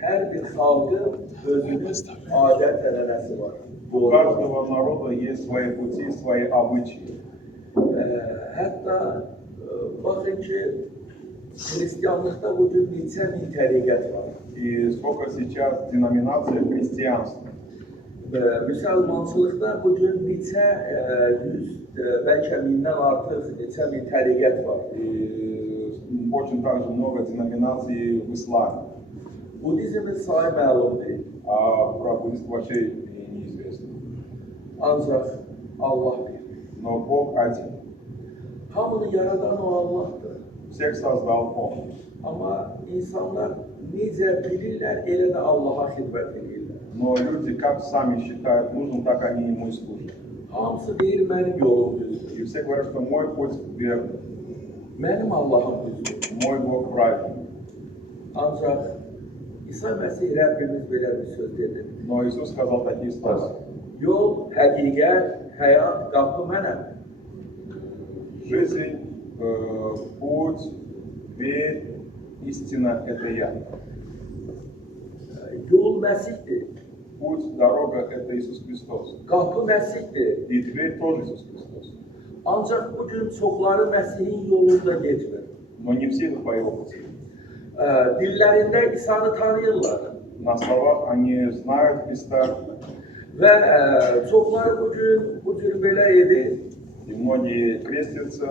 Her bir xalqın özünün adət-ənənəsi var. У каждого народа есть свои пути, свои обычаи. Hətta baxın ki, Hristiyanlıqda bu cür neçə min təriqət var. И сколько сейчас деноминаций христианства. Müsəlmançılıqda bu cür neçə yüz, bəlkə mindən artıq neçə min təriqət var. И очень также много деноминаций в исламе. Budizmin sayı məlum deyil. А про буддизм вообще и неизвестно. Ancaq Allah bilir. Но Бог один. Hamını yaradan o Allah'dır. Всех создал Он. Amma insanlar necə bilirlər, elə də Allaha xidmət edirlər. Но люди как сами считают нужным, так они ему и служат. Hamısı deyir, mənim yolum düzdür. И все говорят, что мой путь верный, Mənim Allahım düzdür. мой Бог правильный. Ancaq İsa Məsih Rəbbimiz belə bir söz dedi. Но Иисус сказал такие слова. Yol, həqiqət, həyat, qapı mənəm. Жизнь, путь, дверь, истина – это я. Yol Məsihdir. Путь, дорога – это Иисус Христос. Qapı Məsihdir. И дверь тоже Иисус Христос. Ancaq bu gün çoxları Məsihin yolunda getmir. Но не все идут по Его пути. Dillərində İsa'nı tanıyırlar. На словах они знают Христа, Və çoxları bu gün bu cür belə edir и многие крестятся,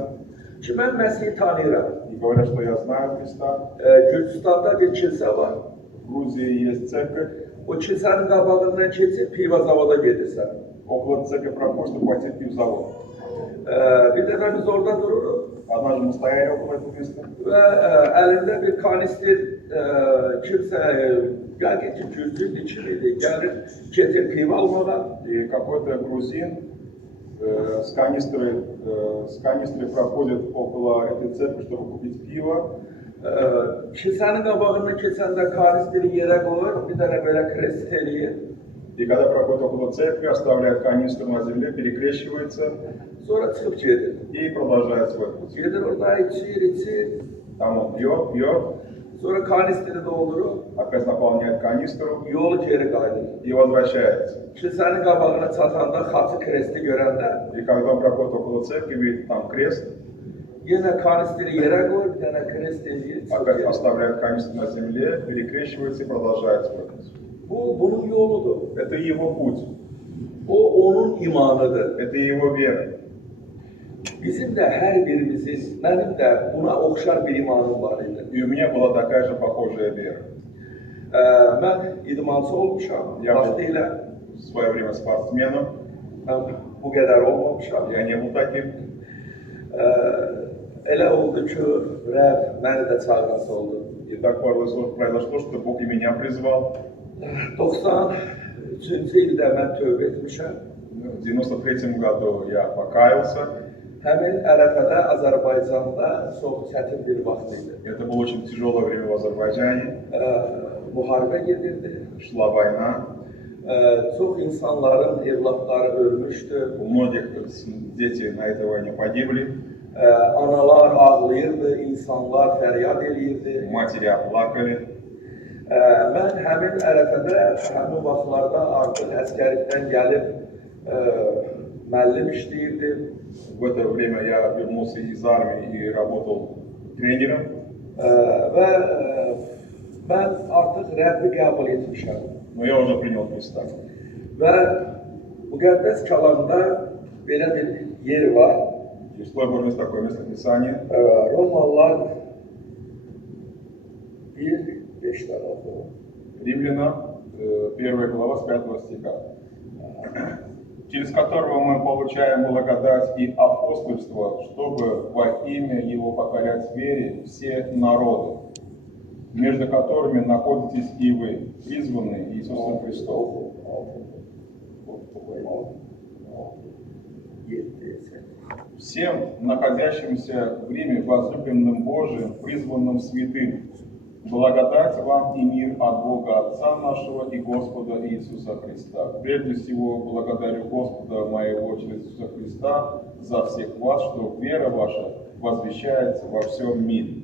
ki, mən Məsihi tanıyıram. и говорят, что я знаю Христа. Gürcüstanda bir kilsə var. В Грузии есть церковь. O kilsənin qabağından keçib piva zavoda gedirsən. Около церкви проходит, чтобы пойти в пивзавод. Bir dəfə biz orada dururuq Однажды мы стояли около этого места. və əlində bir kanister kimsə, yəqin ki, Gürcüdür, kim idi, gəlir, getir piva almağa. И какой-то грузин с канистрой проходит около этой церкви, чтобы купить пиво. Kilsənin qabağından keçəndə kanisteri yerə qoyur, bir dənə belə krest eləyir. И когда проходит около церкви, оставляет канистру на земле, перекрещивается Sonra çıxıb gedir. и продолжает свой путь. Gedir orada içir. Там он пьет, Sonra kanisteri doldurur, опять наполняет канистру yolu geri qayıdır. и возвращается. Kilsənin qabağına çatanda xatı kresti görəndə И когда он проходит около церкви, видит там крест, yenə kanisteri yerə qoyur, bir dənə krest eləyir. опять оставляет канистру на земле, перекрещивается и продолжает свой путь. Bu bunun yoludur. Это его путь, O onun imanıdır. это его вера. Bizim də hər birimizin, mənim də buna oxşar bir imanım var idi. И у меня была такая же похожая вера. Mən idmançı olmuşam, vaxtilə. В свое время спортсменом, Mən bu qədər olmamışam. я не был таким. Elə oldu ki, Rəbb məni də çağırması oldu. И так произошло, что Бог и меня призвал. 93-cü ildə mən tövbə etmişəm. В 93 году я покаялся. Həmin ərəfədə Azərbaycanda çox çətin bir vaxt idi. Это было очень тяжелое время в Азербайджане. Müharibə gedirdi. Шла война. Çox insanların evlatları ölmüşdü. У многих дети на этой войне погибли. Analar ağlayırdı, insanlar fəryad eləyirdi. Матери оплакали. Mən həmin ərəfədə, həmin vaxtlarda artıq əskərlikdən gəlib müəllim işləyirdim. В это время я вернулся из armии и работал тренером. Və mən artıq Rəbbi qəbul etmişəm. Но я уже принял Христа. Və Müqəddəs Kalanda belə bir yer var. И в Слове Божьем есть такое место Писания. Romalılar 1:5-dən oxuyur. Римлянам, 1 глава с 5 стиха. Через которого мы получаем благодать и апостольство, чтобы во имя Его покорять вере все народы, между которыми находитесь и вы, призванные Иисусом Христом. Всем находящимся в Риме, возлюбленным Божиим, призванным святым, благодать вам и мир от Бога Отца нашего и Господа Иисуса Христа. Прежде всего, благодарю Господа моего через Иисуса Христа за всех вас, что вера ваша возвещается во всем мире.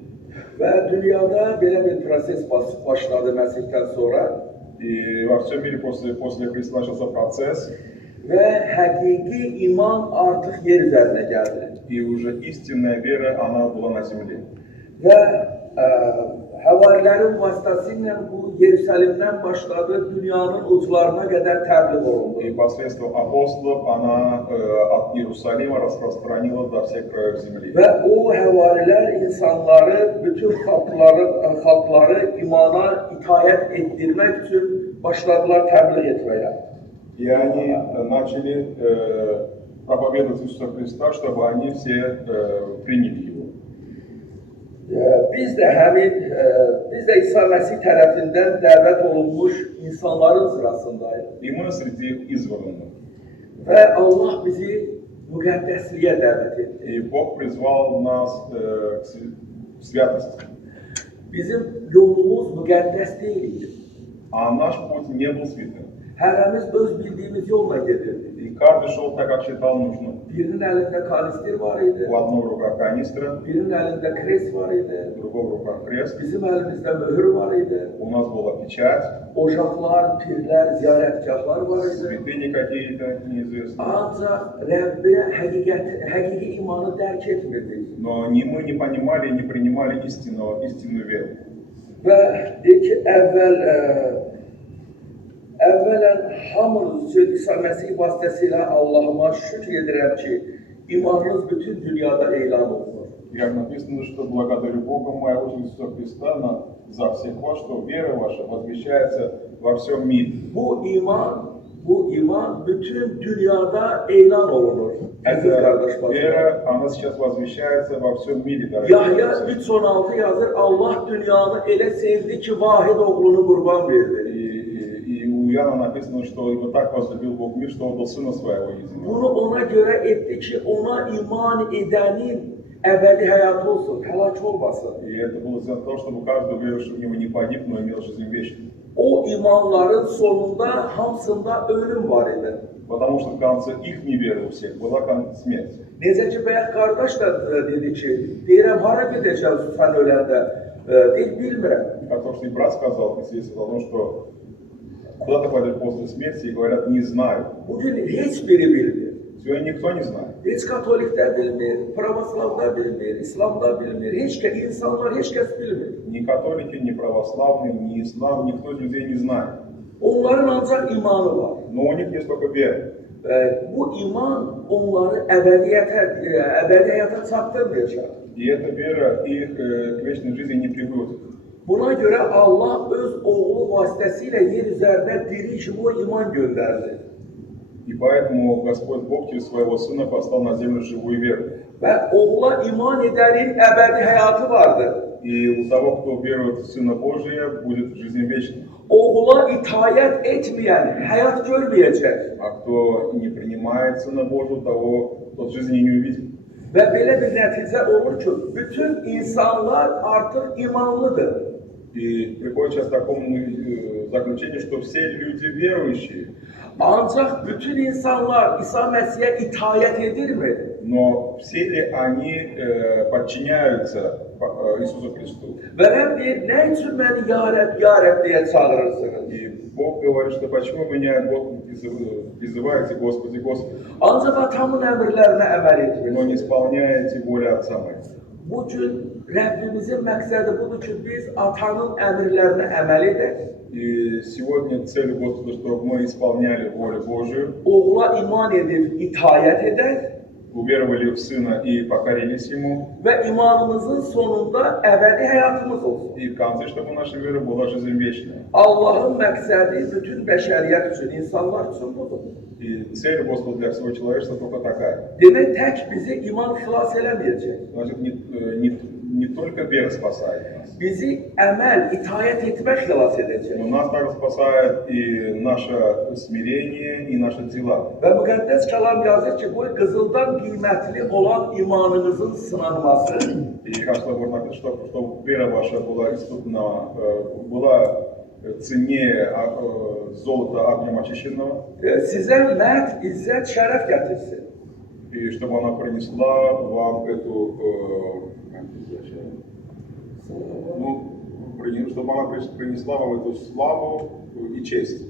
Və dünyada belə bir proses başladı Məsihdən sonra И во всем мире после Христа начался процесс, və həqiqi iman artıq yer üzərinə gəldi. и уже истинная вера, она была на земле. Və həvarilərin vasitəsilə bu Yerusəlimdən başladı, dünyanın uclarına qədər təbliğ olundu. И посредством апостолов она от Иерусалима распространила до всех краев земли. Və o həvarilər insanları, bütün xalqları imana itayət etdirmək üçün başladılar təbliğ etməyə. И они начали проповедовать Иисуса Христа, чтобы они все приняли Его. Biz də İsa Məsih tərəfindən dəvət olunmuş insanların sırasındayıq. И мы среди избранных. Və Allah bizi müqəddəsliyə dəvət etdi. И Бог призвал нас к святости. Bizim yolumuz müqəddəs deyildi. А наш путь не был святым. Hərəmiz öz bildiyimiz yolla gedirdi. И каждый шел так, как считал нужным. Birinin əlində kanistir var idi, У одного в руках канистра, birinin əlində kres var idi, у другого в руках крест. bizim əlimizdə möhür var idi, У нас была печать, ocaqlar, pirlər, ziyarətgahlar var idi. святыни какие-то неизвестные. Ancaq Rəbbə həqiqi imanı dərk etmirdik. Но ни мы не понимали и не принимали истинную веру. Və deyir ki, əvvələn hamınız üçün İsa Məsih vasitəsilə Allahıma şükür edirəm ki, imanınız bütün dünyada elan olunur. Как написано, что благодарю Бога моего Иисуса Христа за всех вас, что вера ваша возвещается во всем мире. Bu iman bütün dünyada elan olunur. Əziz qardaş, Вера, она сейчас возвещается во всем мире, дорогие Yahya друзья. 3:16 yazır, Allah dünyanı elə sevdi ki, vahid oğlunu qurban verdi. И у Иоанна написано, что его так возлюбил Бог мир, что отдал Сына Своего единого. Bunu ona görə etdi ki, ona iman edənin əbədi həyatı olsun, həlak olmasın. И это было за то, чтобы каждый верующий в него не погиб, но имел жизнь вечную. O imanların sonunda hamısında ölüm var idi. Потому что в конце их неверы у всех была смерть. Necə ki, bayaq qardaş da dedi ki, deyirəm, hara gedəcəm sən öləndə? Deyir, bilmirəm. Как то, что и брат сказал, свидетельствовал о том, что куда ты пойдешь после смерти, и говорят, не знаю. Bugün heç biri bilmir. Сегодня никто не знает. Heç katolikdə bilmir, pravoslavda bilmir, İslamda bilmir, insanlar heç kəs bilmir. Ни католики, ни православные, ни ислам, никто из людей не знает. Onların ancaq imanı var. Но у них есть только вера. Bu iman onları əbədi həyata çatdırmayacaq. И эта вера их к вечной жизни не приводит. Buna görə Allah öz oğlu vasitəsilə yer üzərində diri kimi o iman göndərdi. И поэтому Господь Бог через Своего Сына послал на землю живую веру. Və oğula iman edənin əbədi həyatı vardır. И у того, кто верует в Сына Божия, будет жизнь вечная. Oğula itayət etməyən həyat görməyəcək. А кто не принимает Сына Божьего, того тот жизни не увидит. Və belə bir nəticə olur ki, bütün insanlar artıq imanlıdır. И приходит сейчас к такому заключению, что все люди верующие. Ancaq bütün insanlar İsa Məsihə itayət edirmi? Но все ли они подчиняются Иисусу Христу? Və Rəbb deyir, nə üçün məni ya Rəbb deyə çağırırsınız? И Бог говорит, что почему меня Бог призываете, Господи, Господи, Ancaq atamın əmrlərinə əməl но etmirsiniz. не исполняете воли Отца моего. Bugün Rəbbimizin məqsədi budur ki, biz atanın əmrlərinə əməl edək. И сегодня цель Господа, чтобы мы исполняли волю Божию, Oğula iman edib itayət edək уверовали в Сына и покорились Ему, və imanımızın sonunda əbədi həyatımız olsun. и в конце, чтобы наша вера была жизнь вечная. Allahın məqsədi bütün bəşəriyyət üçün, insanlar üçün budur. И цель Господа для всего человечества только такая. Demək, tək bizi iman xilas eləməyəcək. Значит, не только вера спасает нас, Bizi əməl, itayət etmək xilas edəcək. но нас также спасает и наше смирение, и наши дела. Və müqəddəs kəlam yazır ki, bu qızıldan qiymətli olan imanınızın sınanması И как слово написано, что вера ваша была испытана, была ценнее золота огнем очищенного, sizə mərd, izzət, şərəf gətirsin. и чтобы она принесла вам эту Ну, чтобы она принесла вам эту славу и честь.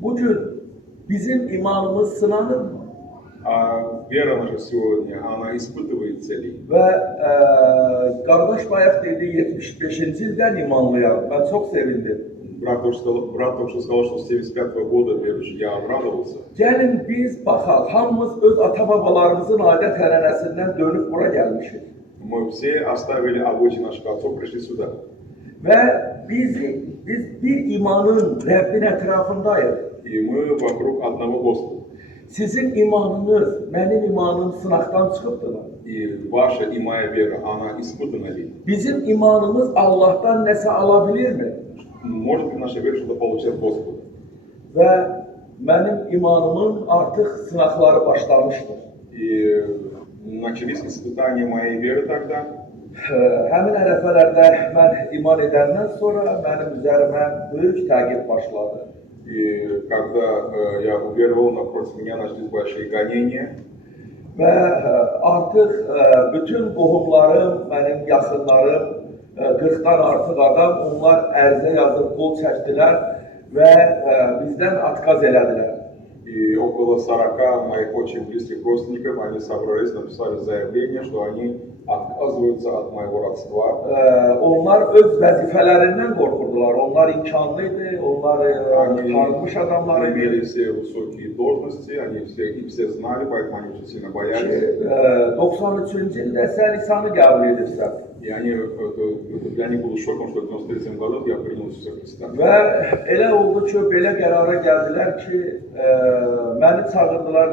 Bugün bizim imanımız sınanır mı? А вера наша сегодня, она испытывается ли? Və qardaş bayaq dedi 75-ci ildən imanlıyam. Mən çox sevindim. Брат только что сказал, что с 75-го года верующий. Я обрадовался. Gəlin biz baxaq, hamımız öz ata-babalarımızın adət-ənənəsindən dönüb bura gəlmişik. Мы все оставили обычаи наших отцов, пришли сюда. Və biz bir imanın Rəbbin ətrafındayıq. И мы vokруг одного Господа. Sizin imanınız, mənim imanım sınaqdan çıxıbdırmı? И ваша, и моя вера, она испытана ли? Bizim imanımız Allahdan nəsə ala bilirmi? Может ли наша вера что-то получить от Господа? Və mənim imanımın artıq sınaqları başlamışdır. И начались испытания моей веры тогда. Həmin ərəfələrdə mən iman edəndən sonra mənim üzərimə böyük təqib başladı. И когда я уверовал, напротив меня начались большие гонения. Və artıq bütün qohumlarım, mənim yaxınlarım, 40-dan artıq adam, onlar ərizə yazıb qol çəkdilər və bizdən atkaz elədilər. И около 40 моих очень близких родственников, они собрались, написали заявление, что они отказываются от моего родства. Onlar öz vəzifələrindən qorxurdular. Onlar imkanlıydı, onlar tanınmış adamlar idi. Имели все высокие должности, они все знали, поэтому они очень сильно боялись. 93-cü ildə sən İsanı qəbul edirsən. И они, для них было шоком, что в 93 году я принял Иисуса Христа. Və elə oldu ki, belə qərara gəldilər ki, məni çağırdılar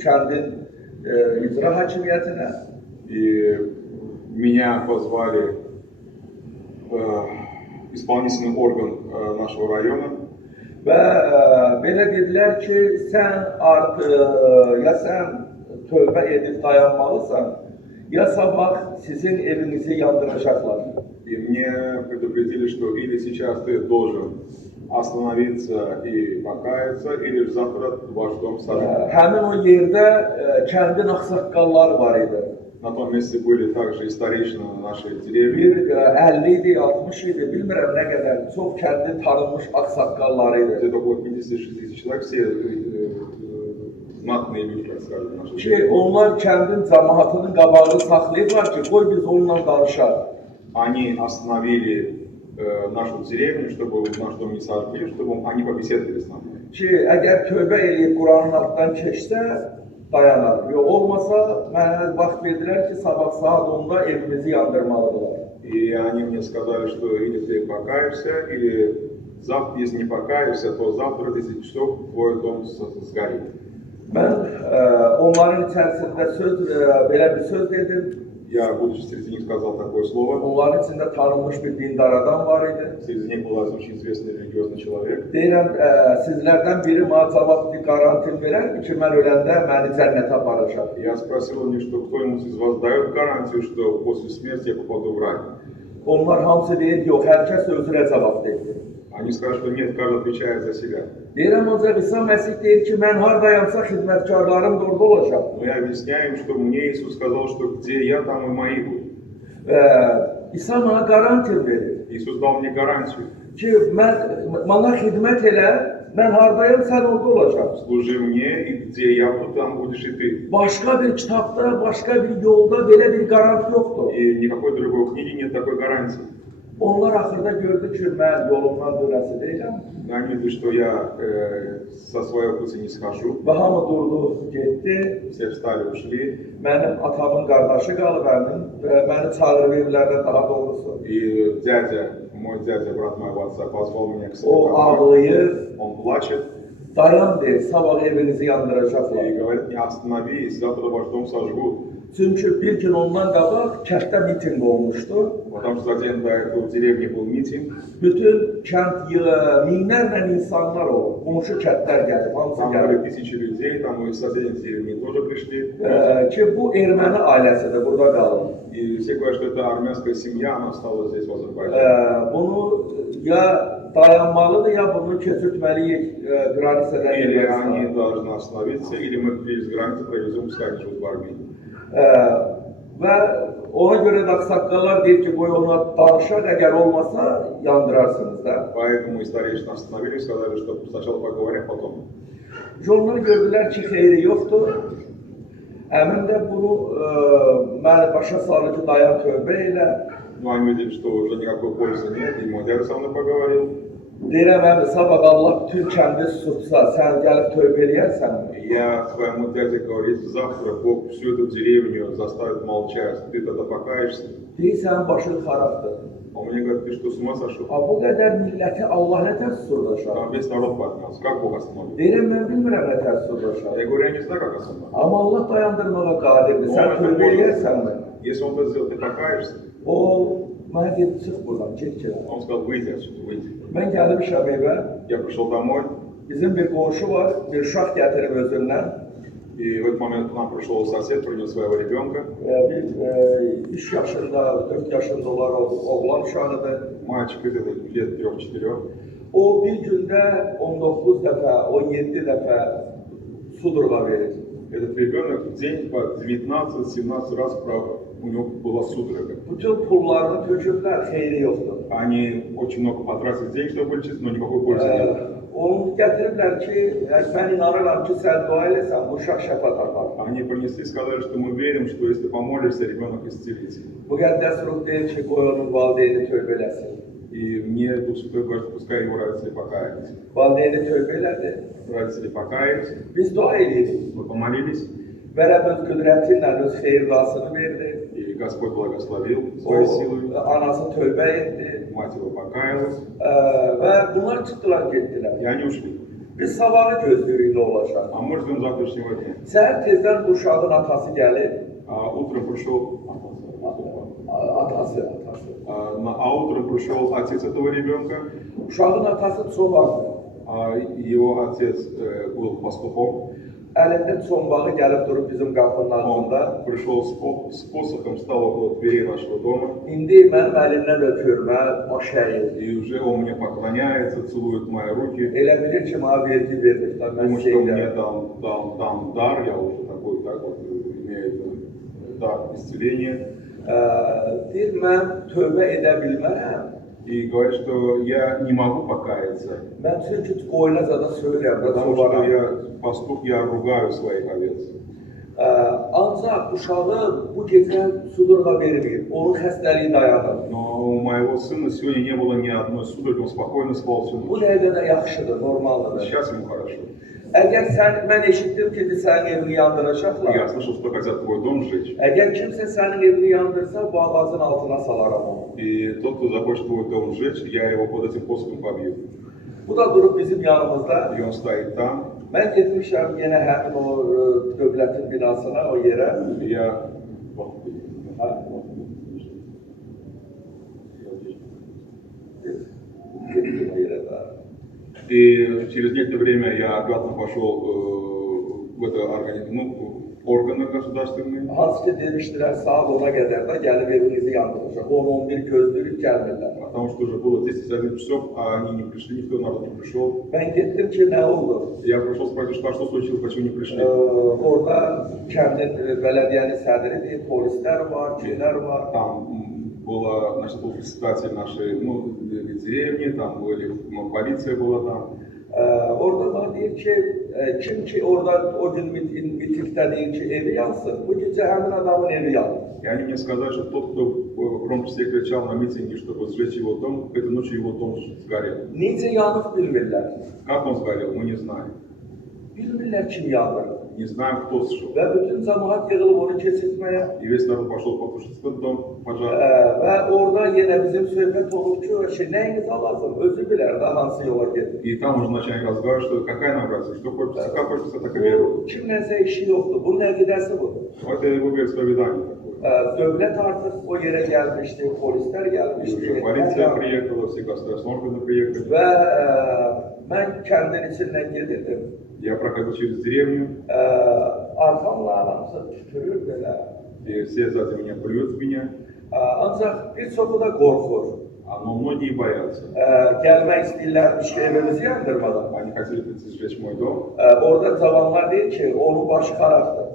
kəndin icra hakimiyyətinə. И меня позвали исполнительный орган нашего района. Və belə dedilər ki, sən artıq ya sən tövbə edib dayanmalısan, ya sabah sizin evinizi yandıracaqlar. И мне предупредили, что или сейчас ты должен остановиться и покаяться, или завтра ваш дом сожгут. Həmin o yerdə kəndin ağsaqqalları var idi. На том месте были также и старейшины нашей деревни. Bir 50 idi, 60 idi, bilmirəm nə qədər, çox kəndin tanınmış ağsaqqalları idi. Где-то около 50-60 человек, все знатные люди, так скажем, нашей Ki, деревни. onlar kəndin cəmaatının qabağını saxlayıblar ki, qoy biz onunla danışaq. Они oстановили нашу dеревню, чтобы наш дом не сожгли, чтобы они побеседовали с нами. Ki, əgər tövbə eləyib Quranın altından keçsə, dayanar. Yox, olmasa, mənə vaxt verdilər ki, sabah saat 10-da evimizi yandırmalıdırlar. И они мне сказали, что или ты покаешься, или завтра, если не покаешься, то завтра в 10 часов твой дом сгорит. Mən onların içərisində belə bir söz dedim. Я, будучи среди них, сказал такое слово. Onların içində tanınmış bir dindar adam var idi. Среди них был очень известный религиозный человек. Deyirəm, sizlərdən biri mənə cavab bir qarantin verərmi ki, mən öləndə məni cənnətə aparacaq. Я спросил у них, что кто-нибудь из вас дает гарантию, что после смерти я попаду в рай. Onlar hamısı deyir, yox, hər kəs özünə cavab verdi. Они скажут, что нет, каждый отвечает за себя. Deyirəm, ancaq İsa Məsih deyir ki, mən hardayamsa xidmətkarlarım da orada olacaq. Но я объясняю им, что мне Иисус сказал, что где я, там и мои будут. İsa mənə qarantin verir Иисус дал мне гарантию. ki, mənə xidmət elə, mən hardayam, sən orada olacaq. Служи мне, и где я буду, там будешь и ты. Başqa bir kitabda, başqa bir yolda belə bir qarant yoxdur. И в никакой другой книге нет такой гарантии. Onlar axırda gördü ki, mən yolumdan dönəsi deyiləm. Они видят, что я со своего пути не схожу. Və hamı durdu, getdi. Все встали, ушли. Mənim atamın qardaşı qalıb əmin, məni çağırıb evlərdə daha doğrusu. И дядя, мой дядя, брат моего отца, позвал меня к себе O домой. ağlayır, Он плачет dayan deyir, sabah evinizi yandıracaqlar. и говорит, не остановись, завтра ваш дом сожгут. Çünki bir gün ondan qabaq kənddə mitinq olmuşdu. Потому что за день до этого в деревне был митинг. Bütün kənd minlərlə insanlar olub, qonşu kəndlər gəlib, hamısı Там gəlib. были тысячи людей, там и соседи из деревни тоже пришли. Ki, bu erməni ailəsidir, burada qalın. И все говорят, что это армянская семья, она осталась здесь, в Азербайджане. Bunu ya dayanmalıdır, ya bunu keçirtməliyik qranisədən Или Ermənistan. они должны остановиться, или мы через границу провезем, пускай они живут в Армении. Və Ona göre de aksakallar deyir ki, boy ona danışaq, eğer olmasa yandırarsınız da. Поэтому и старейшины остановились, сказали, что сначала поговорим, потом. Onlar gördülər ki, xeyri yoxdur. Əmin də bunu məni başa salır ki, dayan tövbə elə. Но они увидели, что уже никакой пользы нет, и мой дядя со мной поговорил. Deyirəm, əmi, sabah Allah bütün kəndi susutsa, sən gəlib tövbə eləyərsənmi? Я своему дяде говорит, завтра Бог всю эту деревню заставит молчать, ты тогда покаешься. Deyir, sənin başın xarabdır. Он мне говорит, ты что, с uма sошел? Bu qədər milləti Allah nə tərs sordaşar? Там весь народ поднялся, как Бог остановил? Deyirəm, mən bilmirəm nə tərs sordaşar. Я говорю, я не знаю, как остановил. Amma Allah dayandırmağa qadirdir, sən tövbə eləyərsənmi? Если он это сделает, ты покаешься? O, mənə deyir, çıx buradan, get ki. Он сказал, выйди отсюда, выйди. Mən gəlmişəm evə, Я пришел домой, bizim bir qonşu var, bir uşaq gətirib özündən. и в этот момент к нам пришел сосед, принес своего ребенка. Bir 3 yaşında, 4 yaşında olan oğlan uşağıdır. Мальчик где-то лет 3-4. O bir gündə 19 dəfə, 17 dəfə sudurğa verir. Этот ребенок в день по 19-17 раз у него была судорога. Bütün pullarını töküblər, xeyri yoxdur. Они очень много потратили денег, чтобы вылечить, но никакой пользы нет. Onu gətiriblər ki, mən inanıram ki, sən dua eləsən, bu uşaq şəfa tapar. Они принесли и сказали, что мы верим, что если ты помолишься, ребенок исцелится. Müqəddəs ruh deyir ki, qoy onun valideyni tövbə eləsin. И мне Дух Святой говорит, pускай его родители покаялись. Valideyni tövbə elədi. Родители покаялись, Biz dua eləyirik. мы помолились, Və Rəbb öz qüdrəti ilə öz xeyir duasını verdi. и Господь благословил O, своей силой. anası tövbə etdi. Мать его покаялась, Və bunlar çıxdılar, getdilər. и они ушли. Biz sabahı gözləyirik nə olacaq. А мы ждем завтрашнего дня. Səhər tezdən bu uşağın atası gəlir. А утром пришел, Atası. а утром пришел отец этого ребенка. Uşağın atası çobandır. Его отец был пастухом. Əlində çombağı gəlib durub bizim qapının Он ağzında. пришел с посохом, стал около дверей нашего дома. İndi mənim əlimdən öpür, mən baş əyir. И уже он мне поклоняется, целует мои руки. Elə bilir ki, mənə vergi verdikdən mən Думаю, что мне şeylər. дан дар, я уже такой, так вот, имею дар исцеления. Deyir, mən tövbə edə bilmərəm. И говорит, что я не могу покаяться, Mən çünki qoyuna zada söyləyəm və потому что çobana. я пастух, я ругаю своих овец. Ancaq uşağı bu gecə sudurğa verməyib, onun xəstəliyi dayanır. Но у моего сына сегодня не было ни одной судороги, он спокойно спал всю Bu ночь. nəyə də yaxşıdır, normaldır. Сейчас ему хорошо. Əgər mən eşitdim ki, sənin evini yandıracaqlar. Я слышал, что хотят твой дом сжечь. Əgər kimsə sənin evini yandırsa, bu ağacın altına salaram onu. И тот, кто захочет твой дом сжечь, я его под этим посохом побью. Bu da durub bizim yanımızda. И он стоит там. Mən getmişəm yenə həmin o dövlətin binasına, o yerə. Я... Getdim o yerə də. И через некоторое время я обратно пошел в это органы государственные. Hansı ki demişdilər, saat 10-a qədər də gəlib evinizi yandıracaq. 10-11 gözləyib gəlmirlər. Потому что уже было 10-11 часов, а они не пришли, никто народ не пришел. Mən getdim ki, nə oldu? Я пришел спросить, что случилось, почему не пришли. Orada kəndin bələdiyyənin sədridir, polislər var, kimlər var. Там было, значит, был председатель нашей деревни, там были, полиция была там. Orada var deyir ki, kim ki orada o gün mitingdə deyir ki, evi yansın, bu gecə həmin adamın evi yanır. И они мне сказали, что тот, кто громче всех кричал на митинге, чтобы сжечь его дом, этой ночью его дом сгорел. Necə yanıb bilmirlər. Как он сгорел, мы не знаем. Bilmirlər kim yanır. Не знаем, кто сжег. Və bütün cəmaət yığılıb onu keçirtməyə. И весь народ пошел потушить этот дом, пожар. Və orada yenə bizim söhbət olur ki, nəyiniz lazım, özü bilər də hansı yola gedir. И там уже начали разговаривать, что какая нам разница, что хочется, как хочется, так и веруем. Bu kimləsə işi yoxdur, bunun əqidəsi budur. Вот это его вероисповедание такое. Dövlət artıq o yerə gəlmişdi, polislər И gəlmişdi. уже полиция приехала, все государственные органы приехали. Və mən kəndin içindən gedirdim. Я проходил через деревню, Arxamla anamızı tüpürür belə. и все сзади меня плюют в меня, Ancaq bir çoxu da qorxur. но многие боятся. Gəlmək istəyirlərmiş ki, evimizi yandırmadan. Они хотели прийти сжечь мой дом, Orada cavanlar deyir ki, onun başı xarabdır.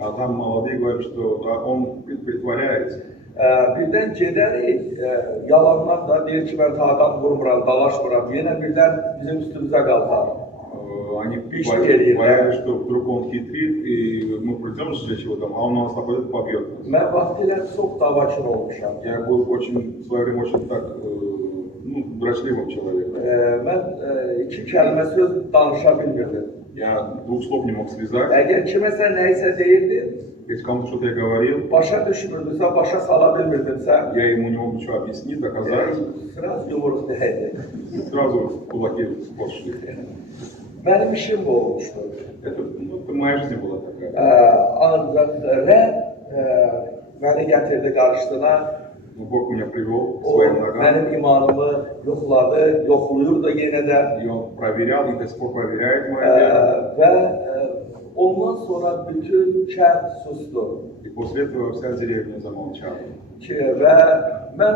а там молодые говорят, что он притворяется. Birdən gedərik, yalanlar da deyir ki, mən adam vurmuram, dalaşmıram. Yenə birdən bizim üstümüzə qalxar. Они Пишут, говорит, боялись, что вдруг он хитрит, и мы придем же чего-то, а он нас находит, побьет нас. Mən vaxtilə çox davaçın olmuşam. Я был очень, в свое время очень так, дрочливым человеком. Mən iki kəlmə söz danışa bilmirdim. Я двух слов не мог связать. Əgər kiməsə nəyisə deyirdi, Если кому-то что-то я говорил, başa düşmürdüsə, başa sala bilmirdimsə, я ему не мог ничего объяснить, доказать, sıraz yumruq deyirdi. и sразу кулаки пошли. Mənim işim bu olmuşdur. Это моя жизнь была такая. Ancaq Rəbb məni gətirdi qarşısına. Но Бог меня привел к O своим ногам, mənim imanımı yoxladı, yoxlayır da yenə də. и он проверял, и до сих пор проверяет мою веру. Və ondan sonra bütün kənd susdu. И после этого вся деревня замолчала. Və mən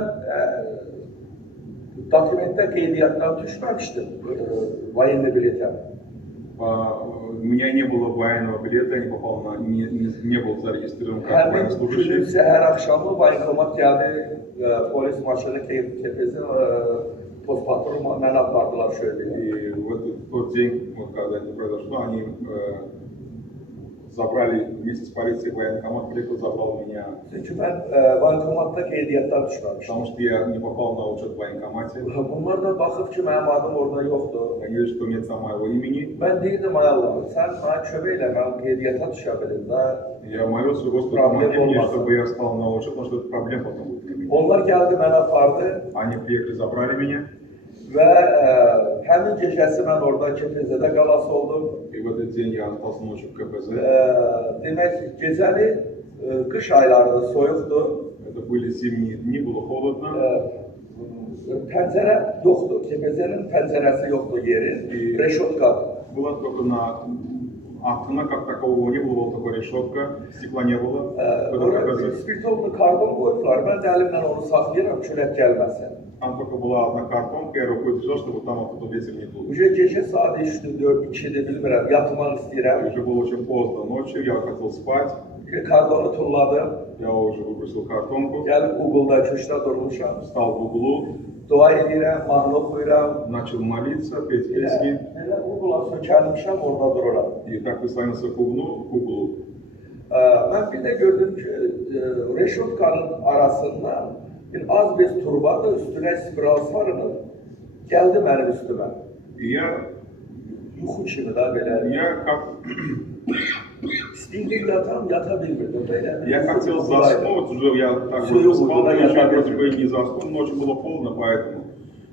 dokumentdə qeydiyyatdan düşməmişdim, военный biletə. У меня не было военного билета, я не попал на, не был зарегистрирован как Həmin военнослужащий. günün səhər axşamı voyinkomat gəldi, polis maşını tepesi, post patronu məni apardılar şöyle. И в тот день, вот, когда это произошло, они забрали вместе с полицией военкомат, приехал, забрал меня. Çünki mən voyinkomatda qeydiyyatdan düşməmişdim. Потому что я не попал на учет в военкомате. Bunlar da baxıb ki, mənim adım orada yoxdur. Они видят, что нет там моего imени. Mən deyirdim, ay Allah, sən mənə kömək elə, mən qeydiyyata düşə bilim də. Я молился, Господи, помоги мне, чтобы я стал на учет, потому что это проблем потом будет для меня. Onlar gəldi mənə apardı. Они приехали, забрали меня. Və həmin gecəsi mən orada KPZ-də qalas oldum. И в этот dень я остался ночью в КПЗ. Demək ki, gecəni qış aylarında soyuqdur. Это были зимние дни, было холодно. Pəncərə yoxdur. KPZ-nin pəncərəsi yoxdur yerin. Reşotkadır. Было только на окна, как такового не было, была только решетка, стекла не было. Orada spirtovlu karbon qoydular. Mən də əlimlə onu saxlayıram, külək gəlməsin. Там только была одна картонка, я рукой держал, чтобы там оттуда ветер не дул. Уже gecə saat 3-dür, 4, 2-dir, bilmirəm, yatmaq istəyirəm. Уже было очень поздно ночью, я хотел спать, Karbonu tulladım. я уже выбросил картонку, Gəlib Google-da köşkdə durmuşam. встал в углу, Dua edirəm, mahnı oxuyuram. начал молиться, петь песни. Elə Google-a sökəlmişəm, orada dururam. И так прислонился к углу. Mən bir də gördüm ki, reşotkanın arasından bir az bir turbadır, üstünə spiral sarınıb, gəldi mənim üstümə. И Yuxu kimi də belə. я как... İstəyirdim yatam, yata bilmirdim. Belə. Я хотел заснуть, уже я так Всё, бы спал, да, но я еще так вроде бы и не заснул, ночью было холодно, поэтому.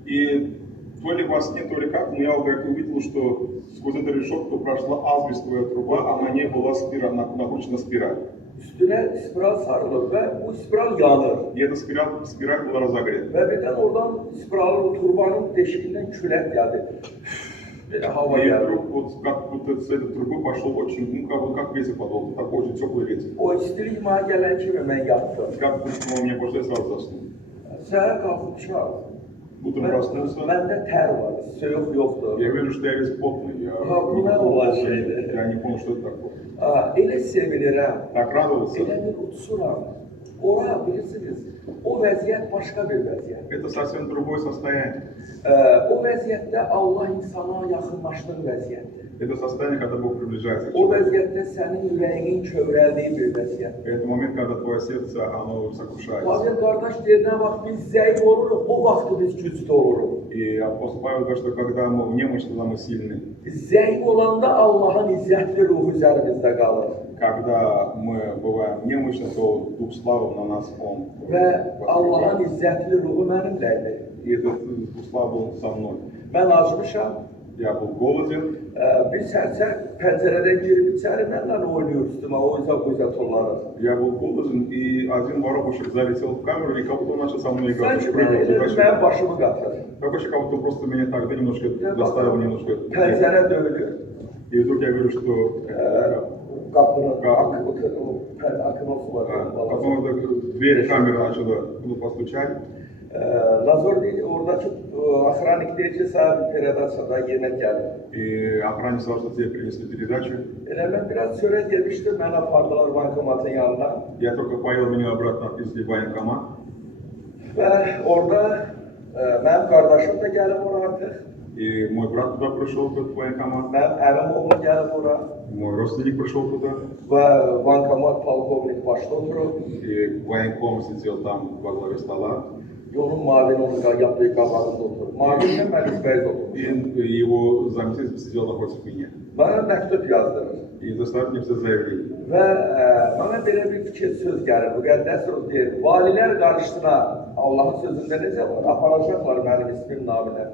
И то ли во сне, то ли как, но я вдруг увидел, что сквозь эту решетку прошла асбестовая труба, а на ней была накручена спираль. Üstünə spiral sarılır və bu spiral yanır. И эта спираль была разогрета. Və birdən oradan spiralın, turbanın deşiyindən külək gəldi. Belə hava И gəldi. вдруг вот как будто с этой трубы пошел очень, как ветер подул, такой очень теплый ветер. O istilik mənə gələn kimi mən yatdım. Как будто у меня после сразу заснул. Səhər qalxmışam. Утром проснулся, Məndə tər var, soyuq yoxdur. я вижу, что я весь потный. Bu nə olan şeydir? Я не понял, что это такое. Elə sevinirəm, Так радовался. elə bir uçuram. Ora, bilirsiniz, o vəziyyət başqa bir vəziyyət. Это совсем другое состояние. O vəziyyətdə Allah insana yaxınlaşdığı vəziyyətdir. Это состояние, когда Бог приближается к O человеку. vəziyyətdə sənin ürəyinin kövrəldiyi bir vəziyyət. Это момент, когда твое сердце, оно сокрушается. Pavel qardaş deyir, nə vaxt biz zəif oluruq, o vaxt biz güclü oluruq. И апостол Павел говорит, что когда мы в немощи, тогда мы сильны. Zəif olanda Allahın izzətli ruhu üzərimizdə qalır. Когда мы бываем немощны, то Дух Славы на нас, Он Və Allahın восступает. izzətli ruhu mənimlədir. И этот Дух Славы был со мной. Mən acmışam, Я был голоден, bir sərçək pəncərədən girib içəri mənlə oynayır üstümə, o üzə tullanır. я был голоден, и один воробушек залетел в камеру, и как будто он начал со mной играть. Sanki mən Прыгал elə туда-сюда. mənim başımı qatır. Как вообще, как будто просто меня тогда немножко заставил немножко. Pəncərə döyülür, И вдруг я вижу, что qapının akınosu var. потом эта дверь камеры начала постучать. Nazor deyil, oradakı axranik deyil ki, sahibi peredasada yemək gəlir. И охране сказал, что тебе принесли передачу. Elə mən biraz çörək yemişdim, mən apardılar bankomatın yanına. Я только поел, меня обратно отвезли в военкомат. Və orada mənim qardaşım da gəlib ora artıq. И мой брат туда пришел, в военкомат. Mənim əlim oğlu gəlib ora. Мой родственник пришел туда. Və bankomat polkovnik başda oturub. И военком сидел там во главе стола. Onun mavini onun yaptığı qabağında oturub. Mavinlə Məlik Bəyz oturmuş. И его заместитель сидел напротив меня. Mənə məktub yazdırır. И доставил мне все заявления. Və mənə belə bir fikir söz gəlir. Müqəddəs ruh deyir, valilər qarşısına Allahın sözündə necə var? Aparacaqlar mənim ismim naminə.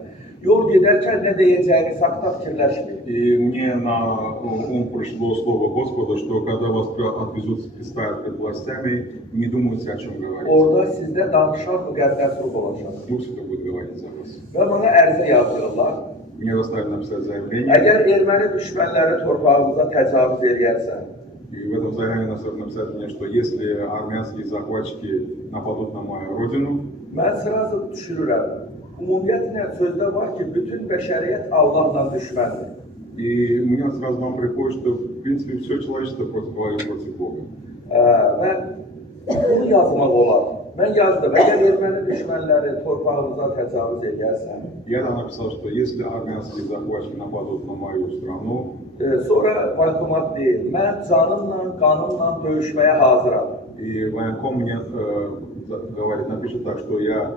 Yol gedərkən nə deyəcəyini sakta fikirləşmir. И мне на ум пришло слово Господа, что когда вас отвезут, представят перед властями, не думайте, о чем говорить. Orada sizdə danışan müqəddəs ruh olacaq. Дух Святой будет говорить за вас. Və mənə ərizə yazdırırlar. Мне заставили написать заявление. Əgər erməni düşmənləri torpağımıza təcavüz edərsə, И в этом заявлении написали мне, что если армянские захватчики нападут на мою родину, mən sırası düşürürəm. Ümumiyyətlə sözdə var ki, bütün bəşəriyyət Allahla düşməndir. и у меня сразу вам приходит, что в принципе все человечество воюет против Бога. Və bunu yazmaq olar. Mən yazdım, əgər erməni düşmənləri torpağımıza təcavüz edərsə, Я там написал, что если армянские захватчики нападут на мою страну, sonra bankomat deyil, mən canımla, qanımla döyüşməyə hazıram. и военком мне говорит, напишет так, что я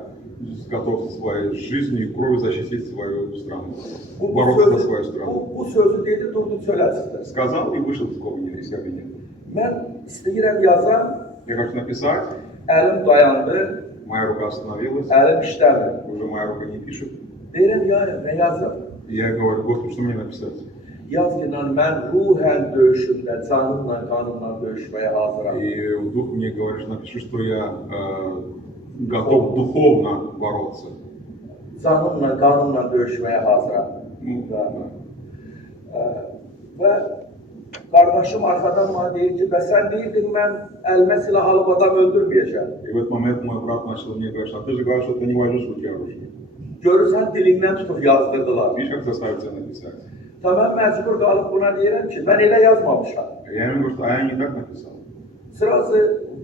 готов со своей жизнью и кровью защитить свою страну, бороться за свою страну. Bu sözü dedi, durdu çölə çıxdı. Сказал и вышел из кабинета. Mən istəyirəm yazam, Я хочу написать, əlim dayandı, моя рука остановилась, əlim işləmir. уже моя рука не пишет. Deyirəm, ya nə yazım? И я говорю, Господи, что мне написать? Yaz ki, mən ruhən döyüşümdə, canımla, qanımla döyüşməyə hazıram. И Дух мне говорит, напиши, что я готов dуховно бороться. Canımla, qanımla döyüşməyə hazıram. Да. Və qardaşım arxadan mənə deyir ki, sən deyirdin, mən əlimə silah alıb adam öldürməyəcəm. И в этот момент мой брат начал мне говорить, а ты же говоришь, что ты не возьмешь в руки оружие. Görürsən, dilindən tutub yazdırdılar. Видишь, как заставить тебя написать? Mən məcbur qalıb buna deyirəm ki, mən elə yazmamışam. Я ему говорю, что а я не так написал. Sırası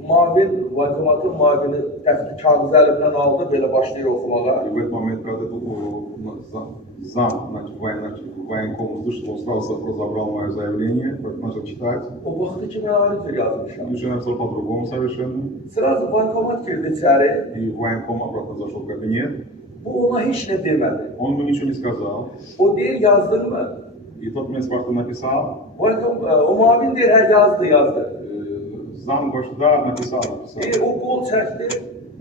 mavin, bankomatın mavini kağız əlimdən aldı, belə başlayır oxumağa. И в этот момент, когда зам военком услышал, он сразу забрал мое заявление, начал читать. O vaxtı ki, mən ayrı cür yazmışam. И уже написал по-другому совершенно. Sırası bankomat girdi içəri. И военком обратно зашел в кабинет. Bu ona heç nə demədi. Он ему nичего не сказал. O deyir, yazdın mı? И тот мне спрашивает, написал. O mavin deyir, hə, yazdı. Зам говорит, да, написал. O qol çəkdi,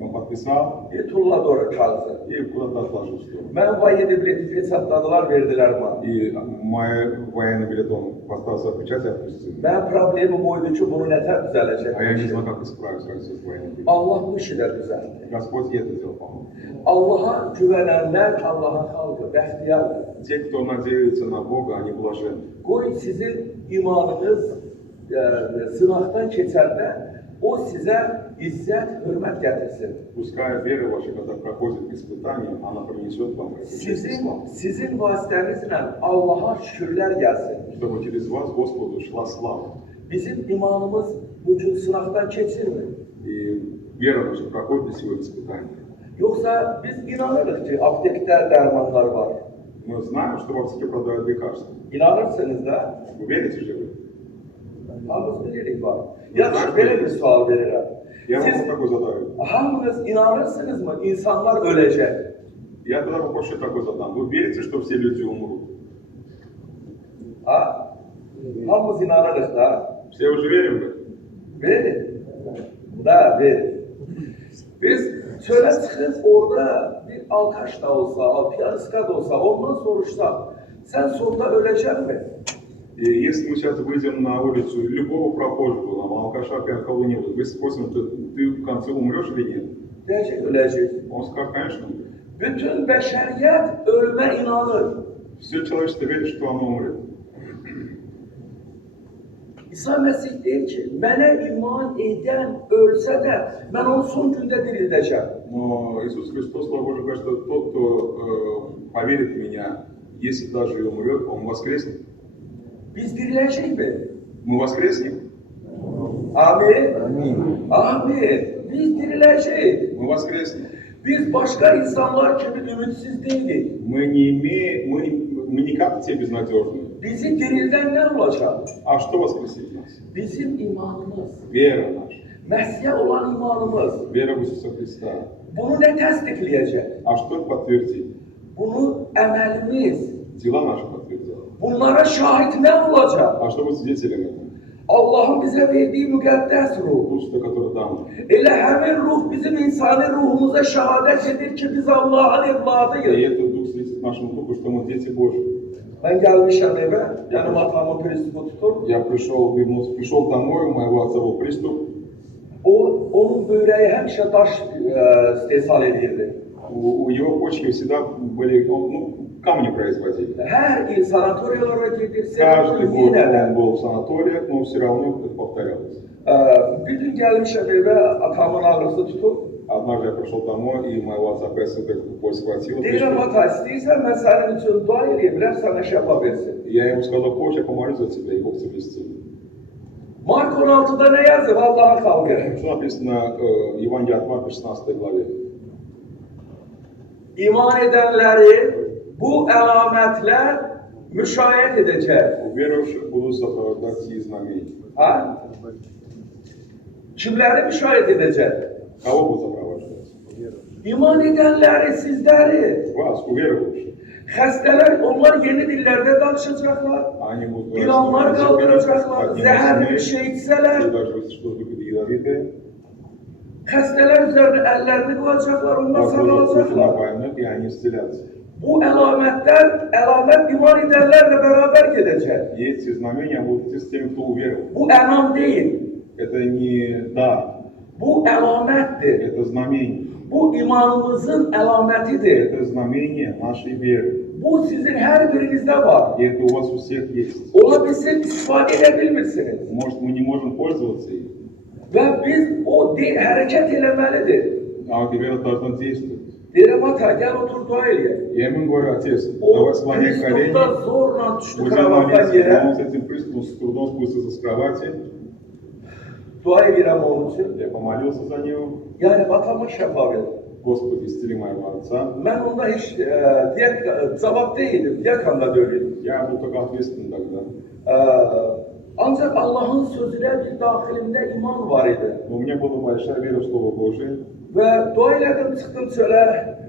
Он подписал tulladı ora kağızı. и куда-то отложил в сторону. Mən vayedi bileti hesabladılar, verdilər mənə. И мой военный билет он поставил свою печать и отпустил. Mənim problemim oydu ki, bunu nətər düzələcək? А я не знал, как исправить свой военный билет. Allah bu işi də düzəldi. Господь и это дело помог. Allaha güvənənlər, Allahın xalqı bəxtiyardır. Те, кто надеется на Бога, они блаженны. Qoy sizin imanınız sınaqdan keçəndə o sizə izzət, hörmət gətirsin. Пускай вера ваша, когда проходит испытание, она принесет вам Sizin vasitənizlə Allaha şükürlər gəlsin. чтобы через вас Господу шла слава. Bizim imanımız bu gün sınaqdan keçirmi? И вера наша проходит сегодня испытание. Yoxsa biz inanırıq ki, aptekdə dərmanlar var. Мы знаем, что в аптеке продают лекарства. İnanırsınız da, Вы верите же вы? hamımız bilirik var. Yaxşı, belə bir sual verirəm. Я Siz вам такой задаю. hamınız inanırsınızmı, insanlar öləcək? Я тогда вопрос еще такой задам. Вы верите, что все люди умрут? Ha? Hamımız inanırıq da. Все уже верим в это? Verin. Da, verin. Biz çölə çıxıb orada bir alkaş da olsa, piyanska da olsa, ondan soruşsaq, sən sonunda öləcəkmi? И если мы сейчас выйдем на улицу, любого прохожего, там, алкаша, пьянка, кого-нибудь, вы спросим, ты в конце умрешь или нет? Deyəcək, öləcək. Он скажет, конечно, умрет. Bütün bəşəriyyət ölmə inanır. Все человечество верит, что оно умрет. İsa Mesih deyir ki, mənə iman edən ölsə də, mən onu son gündə dirildəcəm. Но Иисус Христос, Слово Божие, говорит, что тот, кто поверит в Меня, если даже и умрет, он воскреснет. Biz diriləcək mi? Мы воскреснем? Amin. Аминь. Amin. Biz diriləcəyik. Мы воскреснем. Biz başqa insanlar kimi ümidsiz deyilik. Мы не как те безнадежные. Bizi dirildən nə olacaq? А что воскресит нас? Bizim imanımız, Вера наша. Məsihə olan imanımız. Вера в Иисуса Христа. Bunu nə təsdiqləyəcək? А что подтвердит? Bunu əməlimiz. Дела наши подтвердят. Bunlara şahid nə olacaq? А что будет свидетелем этого? Allahın bizə verdiyi müqəddəs ruh. Дух, который дан. Elə həmin ruh bizim insani ruhumuza şəhadət edir ki, biz Allahın И evladıyıq. этот Дух свидетельствует нашему Духу, что мы дети Божьи. Mən gəlmişəm evə, yanıma atamın pristupu tutur. Я пришел домой, у моего отца был приступ. Onun böyrəyi həmişə daş istehsal edirdi. У его почки всегда были, камни производили. Hər il sanatoriyalara gedirsə, Каждый год yenə də. он был в санаториях, но все равно это повторялось. Bir gün gəlmişəm evə, atamın ağrısı tutub. Однажды я пришел домой, и моего отца боль схватила. Deyirəm, ata, istəyirsən mən sənin üçün dua edeyim, sənə şəfa versin. Я ему сказал, хочешь, я помолюсь за тебя, и Бог тебя исцелит. Mark 16'da nə yazıb? Allah'a xalqı. Что написано в Евангелии от Марка 16 главе? İman edənləri bu əlamətlər müşahidə edəcək. Уверовавших будут сопровождать сии знамения. Ha? Kimləri müşahidə edəcək? Кого будут сопровождать? İman edənləri, sizləri. Вас, уверовавших. Xəstələr, onlar yeni dillərdə danışacaqlar. Они будут İlanlar qaldıracaqlar, zəhərli bir şey içsələr. И даже если что-то выпьют ядовитое, Xəstələr üzərinə əllərini qoyacaqlar, onlar возложат руки на sağalacaqlar. больных, и они исцелятся. Bu əlamət iman edənlərlə bərabər gedəcək. И эти знамения будут идти с теми, кто уверовал. Bu ənam deyil, Это не дар, bu əlamətdir. это знамение. Bu imanımızın əlamətidir. Это знамение нашей веры. Bu sizin hər birinizdə var. И это у вас у всех есть. Ola bilsin istifadə edə bilmirsiniz. Может, мы не можем пользоваться им, Və biz hərəkət eləməlidir. а вот вера должна действовать. Deyirəm, ata, gəl otur dua eləyək. Я ему говорю, отец, O давай склоняй колени. Kristofda zorla düşdü Будем kravatdan молиться. yerə. Он с этим приступом с трудом спустился с кровати. Dua edirəm onun üçün. Я помолился за него. Yəni, atama şəfa verir. Господи, исцели моего отца. Mən onda heç cavab deyildim, diyakanda deyildim. Я был только ответственным тогда. Ancaq Allahın sözünə bir daxilimdə iman var idi. Но у меня была большая вера в Слово Божие. Və dua elədim, çıxdım çölə,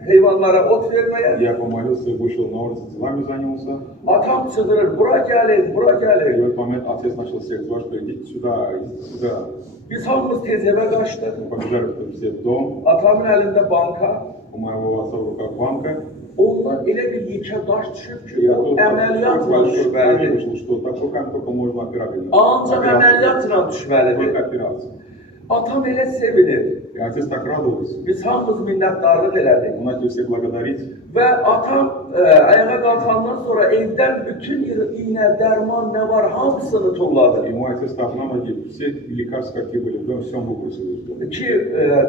heyvanlara ot verməyə. Я помолился, вышел на улицу, делами занялся. Atam çığırır, bura gəlin, bura И в gəlin. этот момент отец начал всех звать, что идите сюда, идите сюда. Biz hamımız tez evə qaçdıq. Мы побежали все в дом. Atamın əlində banka. У моего отца в руках банка. Ondan elə bir yekə daş düşüb ki, И o оттуда əməliyyatla большой камень düşməlidir. вышел, что такой камень только можно операбельно. Ancaq əməliyyatla düşməlidir. Только операция. Atam elə sevinir. И отец так радовался. Biz hamımız minnətdarlıq elədik. Мы начали всех благодарить. Və atam ayağa qalxandan sonra evdən bütün iynə, dərman nə var, hamısını topladı. И мой отец став на ноги, все лекарства, какие были в доме, все он выбросил из дома. Ki,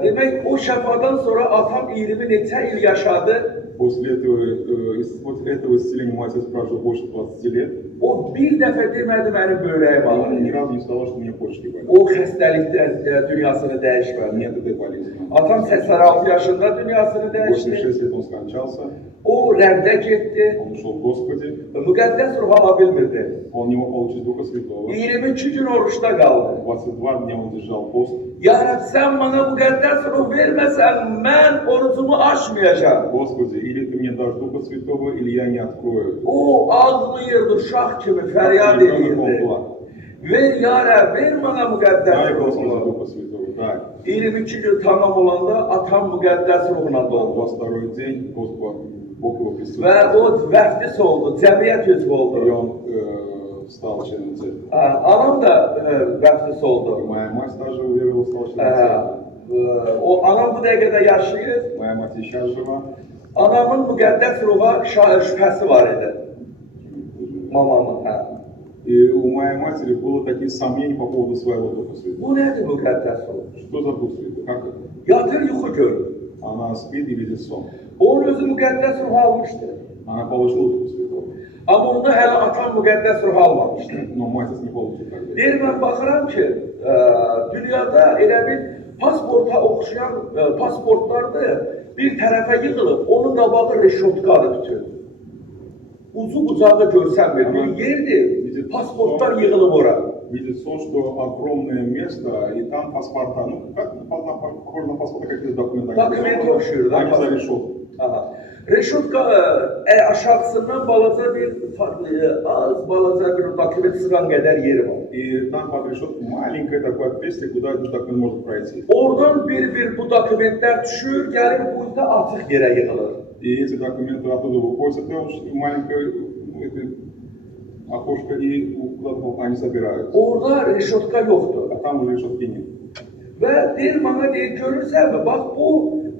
demək o şəfadan sonra atam 20 neçə il yaşadı. После этого исцеления мой отец прожил больше 20 лет. O bir dəfə demədi mənim böyrəyim Он ağrıyır. ни разу не сказал, что у меня почки болят. O xəstəlikdən dünyasını dəyişmədi. Нет этой болезни. Atam 86 yaşında dünyasını dəyişdi. 86 лет он скончался, O rəbdə getdi. он ушел к Господи, Müqəddəs ruh ala bilmirdi. он не mог получить Духа Святого. 22 gün oruçda qaldı. 22 дня он держал пост. Ya Rəbb, sən mənə müqəddəs ruh verməsən, mən orucumu aşmayacağam. Господи, или ты мне дашь Духа Святого, или я не открою. O ağlayırdı, uşaq kimi fəryad Ребенок edirdi. он плакал. Ver ya Rəbb, ver mənə müqəddəs Дай, Господи, ruhunu. Духа Святого, дай. 22 gün tamam olanda atam müqəddəs ruhuna doldu. 22 день Господь, Бог его присутствовал. Və o vəftis oldu, cəmiyyət üzvü oldu. И он стал членом церкви. Anam da vəftis oldu. И моя мать также уверовала, стала членом церкви. O anam bu dəqiqədə yaşayır. Моя мать сейчас жива. Anamın müqəddəs ruha şübhəsi var idi. Mamamın, hə. И у моей матери было такие сомнения по поводу своего Духа Святого. Bu nədir müqəddəs ruh? Что за Дух Святой? Как это? Yatır yuxu görür. Она спит и видит сон. Onun özü müqəddəs ruh almışdı. Она получила Духа Святого. Amma onda hələ atan müqəddəs ruh almamışdı. Но мать не получила тогда. Deyir, mən baxıram ki, dünyada elə bir pasporta oxşayan pasportlardır, bir tərəfə yığılıb, onun qabağı reşotkadır bütün. Ucu bucağı görsənmir, bir yerdir, pasportlar yığılıb ora. Видит сон, что огромное место, и там паспорта, ну, как похоже на паспорта, какие-то документы. Dokumenti oxşuyur da. Они за решеткой. Aha. Reşotka aşağısından balaca bir az balaca bir dokument sığan qədər yeri var. И там под решеткой маленькое такое отверстие, куда этот документ может пройти. Oradan bir bu dokumentlər düşür, gəlir bu yüzdə açıq yerə yığılır. И эти документы оттуда выходят, это очень маленькое это окошко, и куда-то они собираются. Orada reşotka yoxdur. А там уже решетки нет. Və deyir, mənə deyir, görürsənmi, bax bu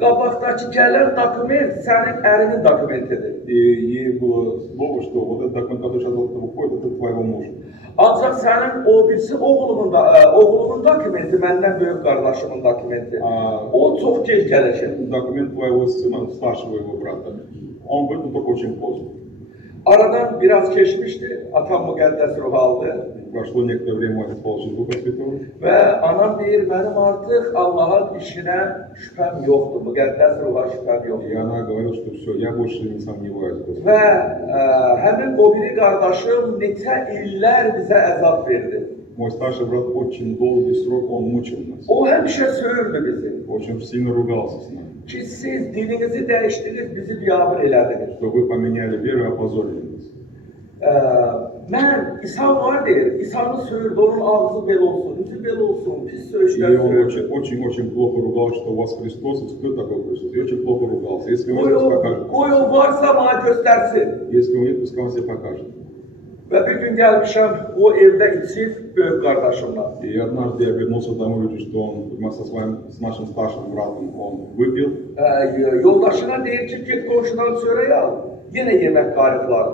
qabaqdakı gələn dokument sənin ərinin dokumentidir. И ей было слово, что вот этот документ, который сейчас выходит, это твоего мужа. Ancaq sənin o birisi oğlumun dokumenti, məndən böyük qardaşımın dokumenti. O çox gec gələcək. Документ твоего сына, старшего его брата, он будет только очень поздно. Aradan biraz keçmişdi, atam müqəddəs ruh aldı. Прошло некоторое время, отец получил Духа Святого. Və anam deyir, mənim artıq Allahın işinə şübhəm yoxdur, müqəddəs ruha şübhəm И yoxdur. она говорила, что все, я больше не сомневаюсь. Və həmin o biri qardaşım neçə illər bizə əzab verdi. Мой старший брат очень долгий срок, он мучил нас. O həmişə söyürdü bizi. Очень сильно ругался с нами. Ki siz dilinizi dəyişdiniz, bizi biabır elədiniz. Что вы поменяли веру и опозорили нас. Mən, İsa var deyir, İsa'nı söyürdü, onun ağzı bel olsun, üzü bel olsun, pis И söyüşlər он söyürdü. очень плохо ругал, что у вас Христос, и кто такой Христос. И очень плохо ругался. Если он сейчас покажет. Qoy o varsa bana göstərsin. Если он нет, пускай он себе покажет. Və bir gün gəlmişəm, o evdə içib böyük qardaşımla. И однажды я вернулся домой, увидел, что он с нашим старшим братом, он выпил. Yoldaşına deyir ki, get qonşudan çörək al. Yenə yemək qarıqlar,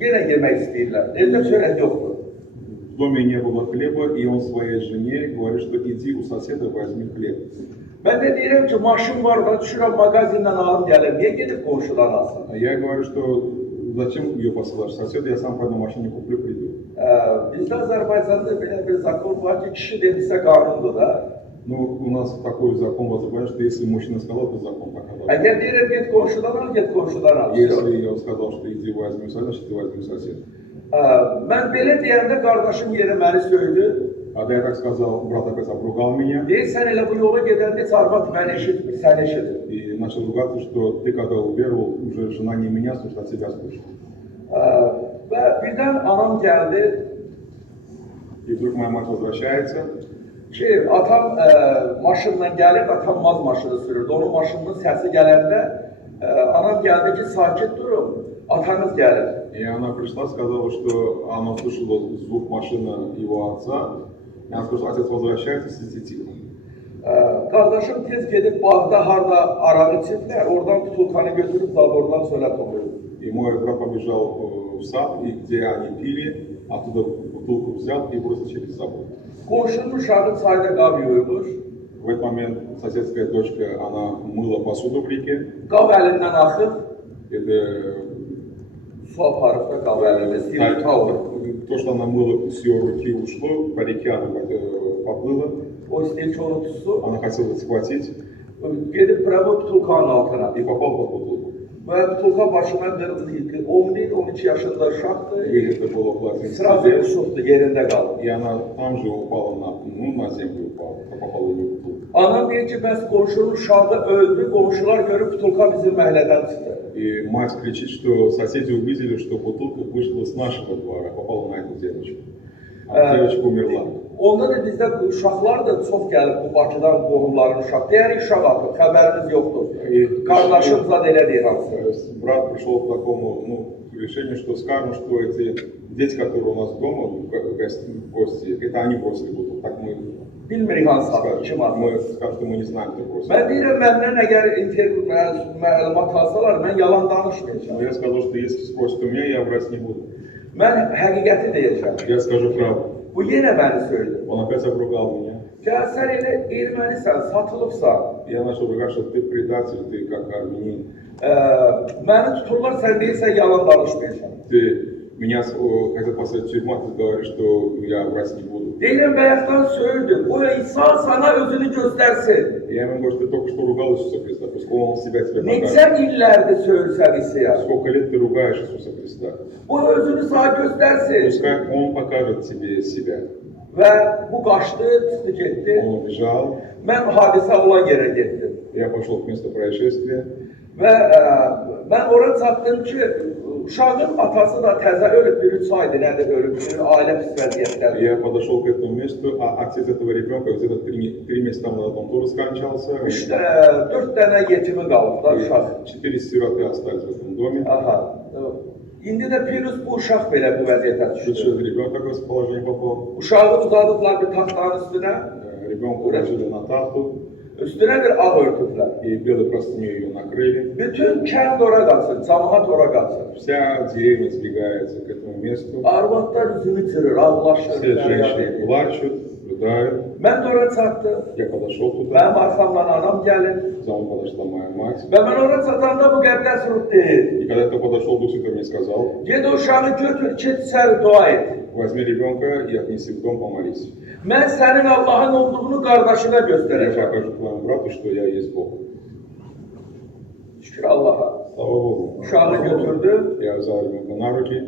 yenə yemək istəyirlər. Evdə çörək yoxdur. В доме не было хлеба, и он своей жене говорит, что иди у соседа возьми хлеб. Mən də deyirəm ki, maşın var da düşürəm mağazindən alım gəlir. Niyə gedib qonşudan alsın? А я говорю, что зачем ее посылаешь соседа, я сам пойду машине куплю, приду. Bizdə Azərbaycanda belə bir zakon var ki, kişi demişsə qanundur da. Ну, у нас такой закон в Азербайджане, что если мужчина сказал, то закон показал. Əgər deyirəm, get qonşudan al, get qonşudan al. Если я сказал, что иди возьми у соседа, значит ты возьми у соседа. Mən belə deyəndə qardaşım yeri məni söydü. Когда я так сказал, брат опять обругал меня. Deyir, sən elə bu yola gedəndə heç arvad məni eşitmir, sən eşidir. И начал ругаться, что ты когда уверовал, уже жена не меня слышит, а тебя слышит. Və birdən anam gəldi И вдруг моя мать возвращается. ki, atam maşınla gəlib, atam maz maşını sürürdü. Onun maşınının səsi gələndə anam gəldi ki, sakit durun, atanız gəlir. И она пришла, сказала, что она услышала звук машины его отца. И она сказала, отец возвращается, сидите тихо. Qardaşım tez gedib bağda harda araq içiblər, oradan butulkanı götürüb zabordan çölə toplayıb. И мой брат побежал в сад, и где они пили, оттуда бутылку взял и бросил через забор. Qonşunun uşağı çayda qab yuyurmuş. В этот момент соседская дочка, она мыла посуду в реке. Qab əlindən axıb, Это su aparıb da qab əlində, sivri tavır. то, что она мыла с ее руки, ушло, по реке она поплыла. O istəyir ki, onu tutsun. Она хотела схватить Gedib qırabı butulkanın altına. и попал под бутылку. Və butulka başına qırıldı. 11-12 yaşında uşaqdır. И это было платье. Sıra bir uçubdu, yerində qaldı. И она там же упала на землю упала, попала в бутылку. Anam deyir ki, bəs qonşunun uşağı öldü, qonşular görüb butulka bizim məhəllədən çıxdı. И мать кричит, что соседи увидели, что бутылка вышла с нашего двора, попала на эту девочку. А девочка умерла. Onda da bizdə uşaqlar da çox gəlib bu Bakıdan qohumların uşaq. Deyərik uşaq atıb, xəbərimiz yoxdur. Qardaşım zad elə deyir hamısı. Брат пришел к такому решению, что скажем, что эти дети, которые у нас дома, гости, это они бросили бутылку. Так мы Bilmirik hansı atıb, kim atıb. мы скажем, что мы не знаем, кто бросил. Mən deyirəm, məndən əgər intervyu məlumat alsalar, mən yalan danışmayacağım. Но я сказал, что если спросят у меня, я врать не буду. Mən həqiqəti deyəcəm. Я skажу правду. Bu yenə məni söyledi. Он опять обругал меня. Gəl sən elə ermənisən, satılıbsan. Я начал ругать, что ты предатель, ты как армянин. Məni tuturlar, sən deyirsən yalan danışmayacaq. Ты меня хотел посадить в тюрьму, ты говоришь, что я врать не буду. Deyirəm bayaqdan söydüm. O İsa sana özünü göstərsin. Я ему говорю, что ты только что ругал Иисуса Христа, пускай он себя тебе Neçə покажет. illərdir söylsən İsa'ya. Сколько лет ты ругаешь Иисуса Христа? O özünü sana göstərsin. Пускай он покажет тебе себя. Və bu qaçdı, çıxdı getdi. Он убежал, Mən hadisə olan yerə getdim. я пошел к месту происшествия. Və mən ora çatdım ki, uşağın atası da təzə ölüb, bir 3 aydır, nədir ölüb, bir ailə pis vəziyyətdədir. Я подошел к этому месту, а отец этого ребенка где-то 3 месяца тому назад он тоже скончался. 4 dənə yetimi qalıb da uşaq. 4 сироты остались в этом доме. Aha. İndi də Pirus bu uşaq belə bu vəziyyətə düşdü. Что ребенок такое положение попал. Uşağı uzadıblar bir taxtanın üstünə, Ребенка уложили на тахту, üstünə bir ağ örtüblər. и белой простыней ее накрыли. Bütün kənd ora qaçır, cəmaət ora qaçır. Вся деревня сбегается к этому месту. Arvadlar üzünü çırır, ağlaşır. Все женщины плачут, рыдают. Mən də ora çatdım. Я подошел tуда, Mənim arxamdan anam gəlir. за мной подошла моя мать. Və mən ora çatanda bu qəddəs ruh deyir. И когда я подошел, Дух Святой мне сказал, Ged uşağı götür, get içəri dua et. возьми ребенка и отнеси в дом, помолись. Mən sənin Allahın olduğunu qardaşına Я göstərəcəm. покажу твоему брату, что я есть Бог. Şükür Allaha. Слава Богу. Uşağı götürdü, Я взял ребенка на руки,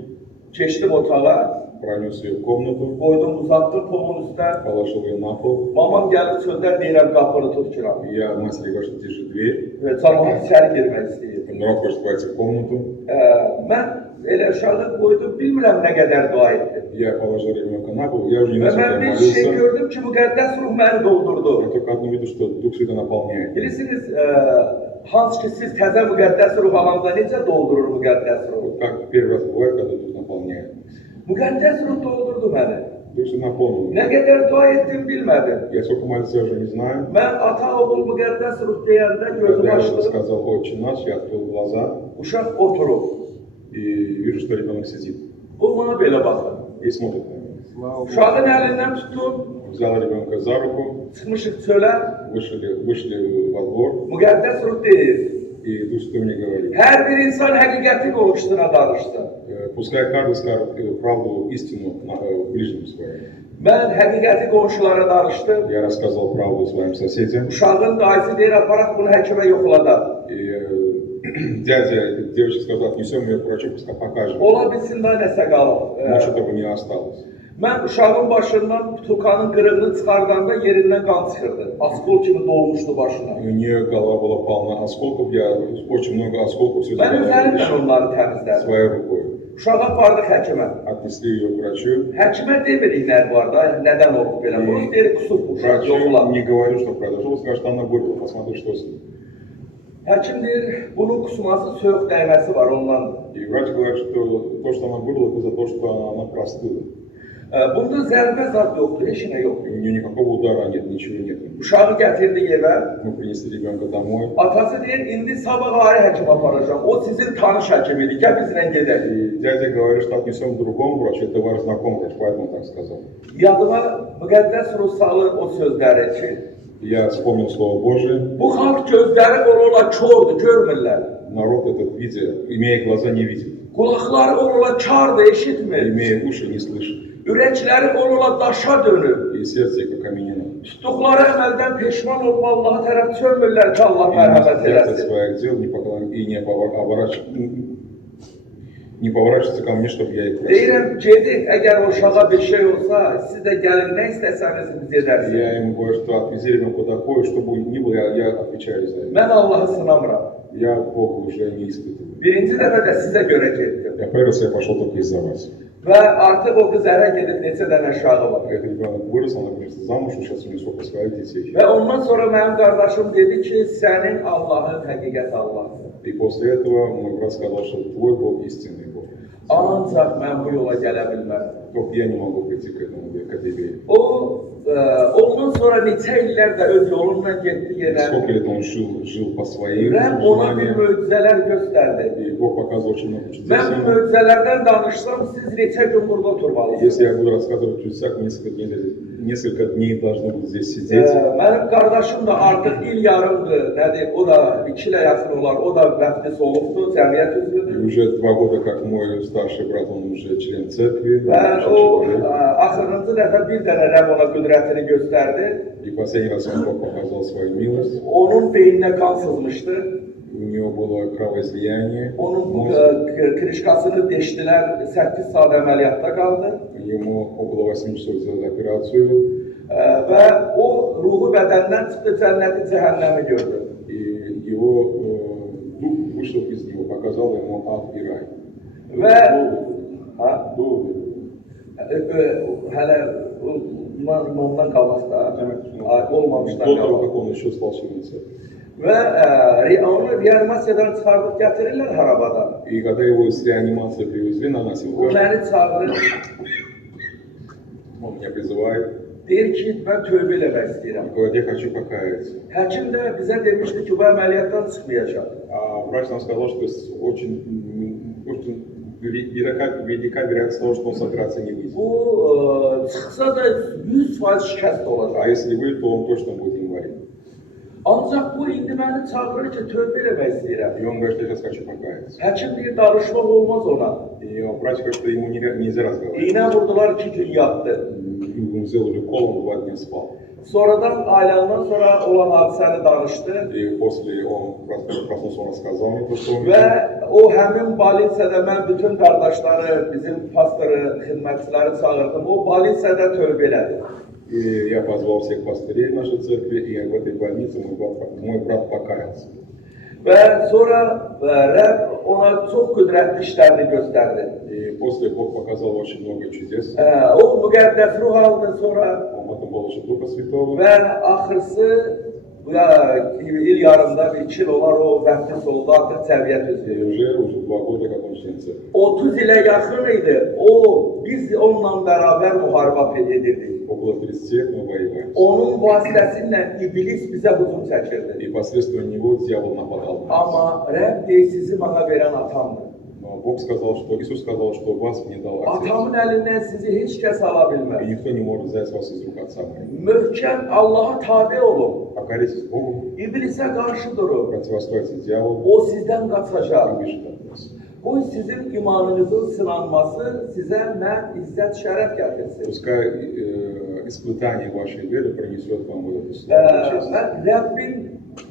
keçdim otağa, пронес ее в комнату, qoydum, uzatdım polun üstə. положил ее на пол. Mamam gəlib sözlər deyirəm, qapını tut kiram. Я матери говорю, что держи дверь. Cəmaət içəri girmək istəyir. Народ хочет войти в комнату. Mən elə uşağı qoydum, bilmirəm nə qədər dua etdim. Я положил rебенка на пол, я уже не Və знаю, mən сколько я bir şey молился. gördüm ki, müqəddəs ruh məni doldurdu. Я только одно видел, что Дух Святой наполняет. Bilirsiniz, hansı ki siz təzə müqəddəs ruh alanda necə doldurur müqəddəs ruh? Вот как первый раз bывает, когда Дух наполняет. Müqəddəs ruh doldurdu məni. Дух Святой наполнил Nə меня. qədər dua etdim bilmədim. Я сколько молился, я уже не знаю. Mən ata oğul müqəddəs ruh deyəndə gözüm Когда я açdım. сказал «Отче наш», я открыл глаза Uşaq oturub. и вижу, что ребенок сидит O bana belə baxır. и смотрит на меня. Uşağın əlindən tutub, Взял rебенka за руку, çıxmışıq çölə. вышли во двор, Müqəddəs ruh deyir. и Дух Святой мне говорит, Hər bir insan həqiqəti qonşusuna danışdı. пускай каждый скажет правду, истину ближнему своему. Mən həqiqəti qonşulara danışdım. Я рассказал правду своим соседям, Uşağın dayısı deyir, aparaq bunu həkimə yoxladaq. и дядя этой девочки сказал, отнесем ее к врачу, пускай покажем. Ola bilsin də nəsə qalıb. Может, этого не осталось. Mən uşağın başından tutukanın qırığını çıxardanda yerindən qan çıxırdı. Askol kimi dolmuşdu başına. У нее голова была полна осколков, я очень много осколков все Mən üzərimdən onları təmizlədim. своей рукой. Uşağı apardıq həkimə. Отнесли ее к врачу. Həkimə demirik nə var da, nədən oldu belə. Bunu deyir, kusub bu uşaq, Врачу yoxla. не говорю, что произошло, скажет, она горькая, посмотри, что с ней. Həkim deyir, bunun kusması soyuq dəyməsi var ondan. И врач говорит, что то, что она горла, это за то, что она простыла. Bunda zərbə zad yoxdur, heç nə yoxdur. И у нее никакого удара нет, ничего нет. Uşağı gətirdi evə. Мы принесли ребенка домой. Atası deyir, indi sabah ayrı həkim aparacağım. O sizin tanış həkimidir, gəl bizlə gedək. И dядя говорит, что отнесем к другому врачу, это ваш знакомый врач, поэтому так сказал. Yadıma müqəddəs ruh salır o sözləri ki, Я вспомнил Слово Божие. bu xalq gözləri ola kordur, görmürlər. Народ этот, видя, имея глаза, не видит. Qulaqları ola kardır, eşitmir. Имея уши, не слышит. Ürəkləri ola daşa dönür. И сердце, как каменина. Tutduqları əməldən peşman olub Allaha tərəf çönmürlər ki, Allah И mərhəmət не от eləsin. своих дел не поворачиваются ко мне, чтобы я их простил. Deyirəm, gedin, əgər o uşağa bir şey olsa, siz də gəlin, nə istəsəniz biz edərsiniz. Я ему говорю, что отвези ребенка куда хочешь, что бы ни было, я отвечаю за это. Mən Allahı sınamıram. Я Бога уже не испытываю. Birinci dəfə də sizə görə getdim. Я первый раз я пошел только из-за вас. Və artıq o qız ərə gedib neçə dənə uşağı var. Этот ребенок вырос, она вышла замуж, и сейчас у нее сколько своих детей. Və ondan sonra mənim qardaşım dedi ki, sənin Allahın həqiqət Allahdır. И после этого мой брат сказал, что твой Бог истинный Бог. Ancaq mən bu yola gələ bilmərəm. Только я не могу прийти к этой вере. O ondan sonra neçə illər də öz yolundan getdi yenə. Сколько лет он жил по своим Rəbb ona bir желаниям, möcüzələr göstərdi. и Бог показывал очень много чудес. Mən bu möcüzələrdən danışsam, siz neçə gün burada oturmalısınız. Если я буду рассказывать о чудесах, несколько дней должны будут здесь сидеть. Mənim qardaşım da artıq il yarımdır, nədir, o da 2 ilə yaxın olar, o da vəftis olubdur, cəmiyyət И üzvüdür. уже 2 года, как мой старший брат, он уже член церкви. Və большой o человек. axırıncı dəfə bir dənə Rəbb ona qüdrətini göstərdi. И последний раз он Бог показал свою милость. Onun beyninə qan sızmışdı. У него было kровоизлияние. Onun мозга. krişkasını deşdilər, 8 saat əməliyyatda qaldı. Ему около 8 часов сделали операцию. Və o ruhu bədəndən çıxdı, cənnəti, cəhənnəmi gördü. И его дух вышел из него, показал ему ад и рай. Və Долго. hələ imandan qabaqda, olmamışdan До того, qabaq. как он еще стал членом церкви. Və onu reanimasiyadan çıxardıb gətirirlər harabada. И когда его из реанимации привезли на O носилках, məni çağırır, он меня призывает deyir ki, mən tövbə eləmək istəyirəm. и говорит, я хочу покаяться. Həkim də bizə demişdi ki, bu əməliyyatdan çıxmayacaq. А врач нам сказал, что очень велика вероятность того, что он с операции не выйдет. Bu çıxsa da 100% şikəst olacaq. А если выйдет, то он точно будет инвалид. Ancaq bu indi məni çağırır ki, tövbə eləmək istəyirəm. И он говорит, я сейчас хочу покаяться. Həkim deyir, danışmaq olmaz ona. И врач говорит, что ему нельзя разговаривать. İynə vurdular, 2 gün yatdı. Ему сделали укол, он 2 дня спал. Sonradan ailəndən sonra olan hadisəni danışdı. И после он проснулся, он рассказал мне то, что он Və видел. o həmin balinsədə mən bütün qardaşları, bizim pastoru, xidmətçiləri çağırdım. O balinsədə tövbə elədi. И я позвал всех пастырей нашей церкви, и в этой больнице мой брат покаялся. Və sonra Rəbb ona çox qüdrətli işlərini göstərdi. И после Бог показал очень много чудес. O müqəddəs ruh aldı sonra Он потом получил Духа Святого. və axırsı il yarımda, 2 il olar o vəftis oldu, artıq cəmiyyət И üzvü. уже 2 года, как он член церкви. 30 ilə yaxın idi. Biz onunla bərabər müharibə edirdik. Около 30 лет мы воевали. Onun vasitəsilə iblis bizə hücum çəkirdi. И посредством него дьявол нападал на нас. Amma Rəbb deyir, sizi mənə verən atamdır. Но Бог сказал, что Иисус сказал, что вас мне дал Отец. Atamın əlindən sizi heç kəs ala И bilməz. никто не может взять вас из рук Отца моего. Möhkəm Allaha tabe olun. Покоритесь Богу, İblisə qarşı durun. противостоите дьяволу, O sizdən qaçacaq. и бежит от вас. Qoy sizin imanınızın sınanması sizə mən izzət, şərəf gətirsin. Пускай испытание вашей веры принесет вам вот эту славу и честь. Mən Rəbbin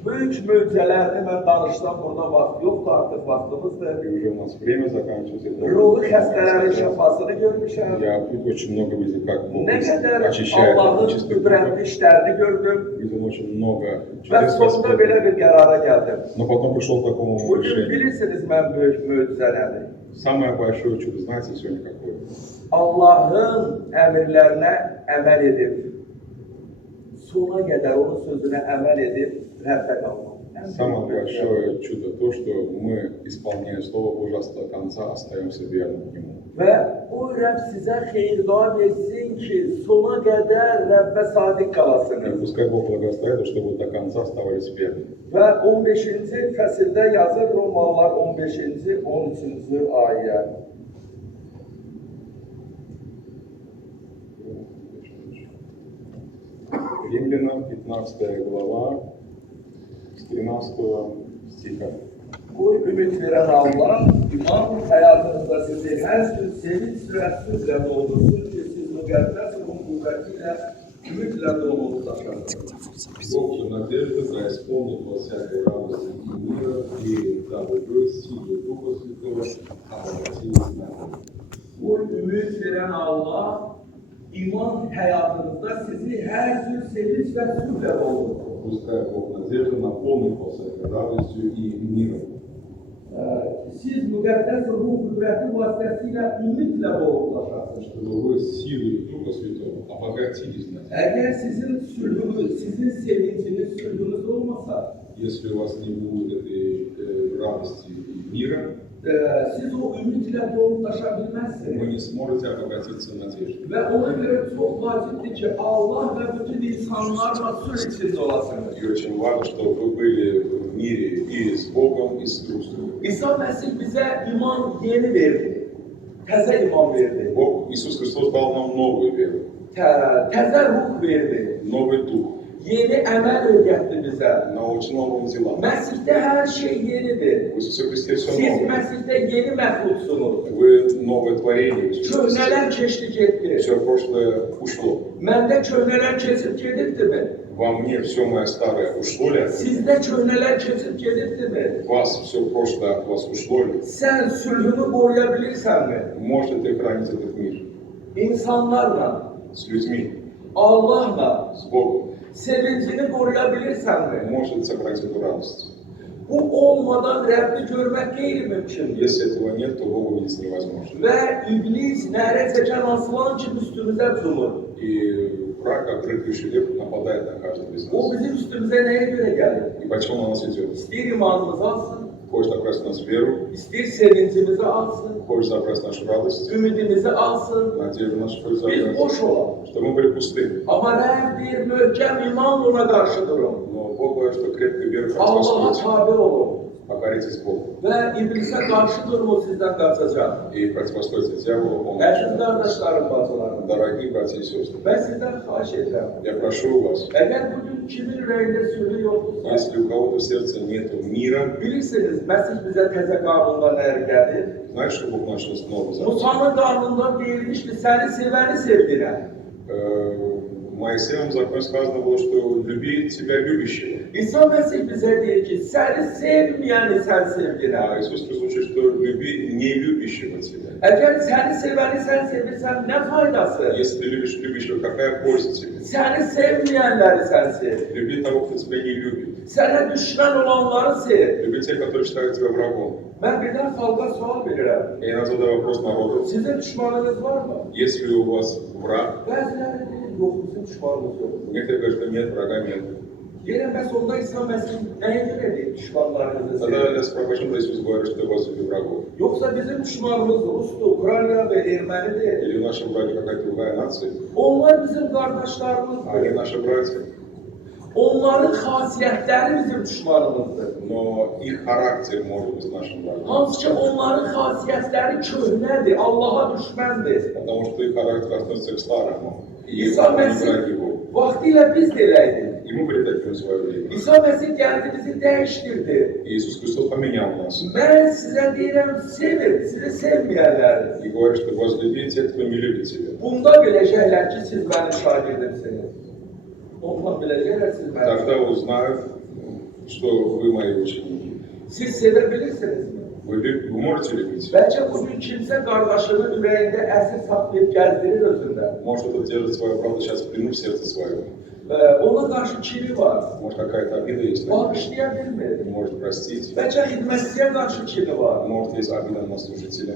böyük möcüzələrini mən danışsam burada vaxt yoxdur, artıq vaxtımızdır. И уже у нас время заканчивается. Ruhu xəstələrin şəfasını görmüşəm. Я очень много видел, как Бог Nə qədər очищает от Allahın нечистых qüdrətli духов. işlərini gördüm. Видел очень много Və чудес sonunda Господа. belə bir qərara gəldim. Но потом пришел к такому Bugün решению. bilirsiniz mən böyük möcüzə nədir? Самое большое чудо, знаете, сегодня какое? Allahın əmrlərinə əməl edib, sona qədər onun sözünə əməl edib, Rəbbə qalmaq. Самое большое чудо то, что мы, исполняя Слово Божье до конца, остаемся верным Ему. Və o Rəbb sizə xeyirqah versin ki, sona qədər Rəbbə sadiq И qalasınız. пускай Бог благословит, чтобы вы до конца оставались верными. Və 15-ci fəsildə yazır Romalılar 15-ci, 13-cü ayə. Римлянам 15 глава, с 13 стиха. Qoy ümid verən Allah, iman həyatınızda sizi hər gün sevinç və sürlə doldursun ki, siz müqəddəs ruhun qüvvəti ilə ümidlə dolu olacaqsınız. Бог же надежда преисполнит во всякой радости и мира, и дабы вы силу Духа Святого обратились на Бога. Qoy ümid verən Allah, iman həyatınızda sizi hər gün sevinç və sürlə doldursun. Пускай Бог надежда наполнит во всякой радостью и миром. Siz müqəddəs ruhun qüvvəti vasitəsilə ümidlə olacaqsınız. Чтобы вы силой Духа Святого обогатились на Него. Əgər sizin sülhünüz, sizin sevinciniz, sülhünüz olmasa, Если у вас не будет этой радости и мира, siz o ümidlə doğruldaşa вы bilməzsiniz. не sможете обогатиться надеждой. Və ona görə çox vacibdir ki, Allah və bütün insanlarla sülh içində olasınız. И очень важно, чтобы вы были в мире и с Богом, и с друг с другом. İsa Məsih bizə iman yeni verdi. Təzə iman verdi. Бог, Иисус Христос дал нам новую веру, Təzə ruh verdi. новый дух, Yeni əməl öyrətdi bizə. научил новым делам. Məsihdə hər şey yenidir. В Иисусе Христе все Siz новое. Məsihdə yeni məxluqsunuz. Вы новое творение. в Иисусе Христе. Köhnələr keçdi getdi. Все прошлое ушло. Məndə köhnələr keçib gedibdimi? Во мне все мое старое ушло ли? от меня? Sizdə köhnələr keçib gedibdimi? Вас все прошлое от вас ушло ли? Sən sülhünü qoruya bilirsənmi? Можете ты хранить этот мир İnsanlarla, с людьми, Allahla с Богом. sevincini qoruya bilirsənmi? Можете сохранить эту радость. Bu olmadan Rəbbi görmək qeyri-mümkündür. Если этого нет, то Бога увидеть невозможно. Və iblis nərə çəkən aslan kimi üstümüzə cumur. И враг, как рыкающий лев, нападает на каждого из O нас. bizim üstümüzə nəyə görə gəlir? И почему он на нас идет? İstəyir imanımızı alsın, Хочет забрать нас веру, istəyir sevincimizi alsın, хочет забрать нашу радость, ümidimizi alsın. надежду нашу хочет Biz забрать, boş olaq. что мы были пусты. Amma Rəbb deyir, möhkəm imanla ona qarşı durun. Но Бог говорит, что крепкой верой Allaha противостоите, tabi olun. покоритесь Богу. Və iblisə qarşı durun, o sizdən qaçacaq. И противостоите дьяволу, он Əziz начинает. qardaşlarım, bacılarım, Dорогие братья и сестры, mən sizdən xahiş edirəm. я прошу вас, Əgər bugün kimin ürəyində sülhü yoxdursa, если у kого-то в сердце нет мира, bilirsiniz, Məsih bizə təzə qanundan gəlir. знаешь, что Бог начал с нового закона? Musanın qanundan deyilmişdi, səni sevəni sevdirəm. В Моисеевом законе сказано было, что люби тебя любящего. İsa Məsih bizə deyir ki, səni sevməyəni sən sevdirəm. А Иисус Христос учит, что люби не любящего тебя. Əgər səni sevəni sən sevirsən, nə faydası? Если ты любишь любящего, какая польза тебе? Səni sevməyənləri sən sev. Люби того, кто тебя не любит. Sənə düşmən olanları sev. Люби тех, которые считают тебя врагом. Mən birdən xalqa sual verirəm. И я задаю вопрос народу. Sizin düşmanınız varmı? Есть ли у вас враг? Bəziləri deyir, yox, bizim düşmanımız yox. Некоторые говорят, что нет, врага нет. Yenə bəs onda İsa Məsih nəyə görə deyir, düşmanlarınızı Тогда sevin? я спрашиваю, почему Иисус говорит, что возлюби врагов? Yoxsa bizim düşmanımız Rusdur, Ukrayna və Ermənidir. Или наши враги какая-то другая нация? Onlar bizim А qardaşlarımızdır. они наши братья. Onların xasiyyətləri bizim düşmanımızdır. Но их характер может быть нашим врагом. Hansı ki onların xasiyyətləri köhnədir, Allaha düşməndir. Потому что их характер относится к старому. И İsa они Məsih враги Бога. vaxtilə biz də eləydik. И мы были такими в свое время. İsa Məsih gəldi bizi dəyişdirdi. И Иисус Христос поменял нас. Mən sizə deyirəm, sevin, sizi sevməyənləri. И говорит, что возлюби тех, кто не любит тебя. Bunda biləcəklər ki, siz mənim şagirdimsiniz. Ondan biləcəklər siz mənim. Тогда узнают, что вы мои ученики. Siz sevə bilirsinizmi? Вы можете любить? Bəlkə bugün kimsə qardaşının ürəyində əsir saxlayıb gəzdirir özündə. Может, кто-то держит свою правду сейчас в плену в сердце своем. Ona qarşı kini var. Может, какая-то обида есть на него. Bağışlaya bilmir. Не может простить. Bəlkə xidmətçiyə qarşı kini var. Может, есть обида на служителя.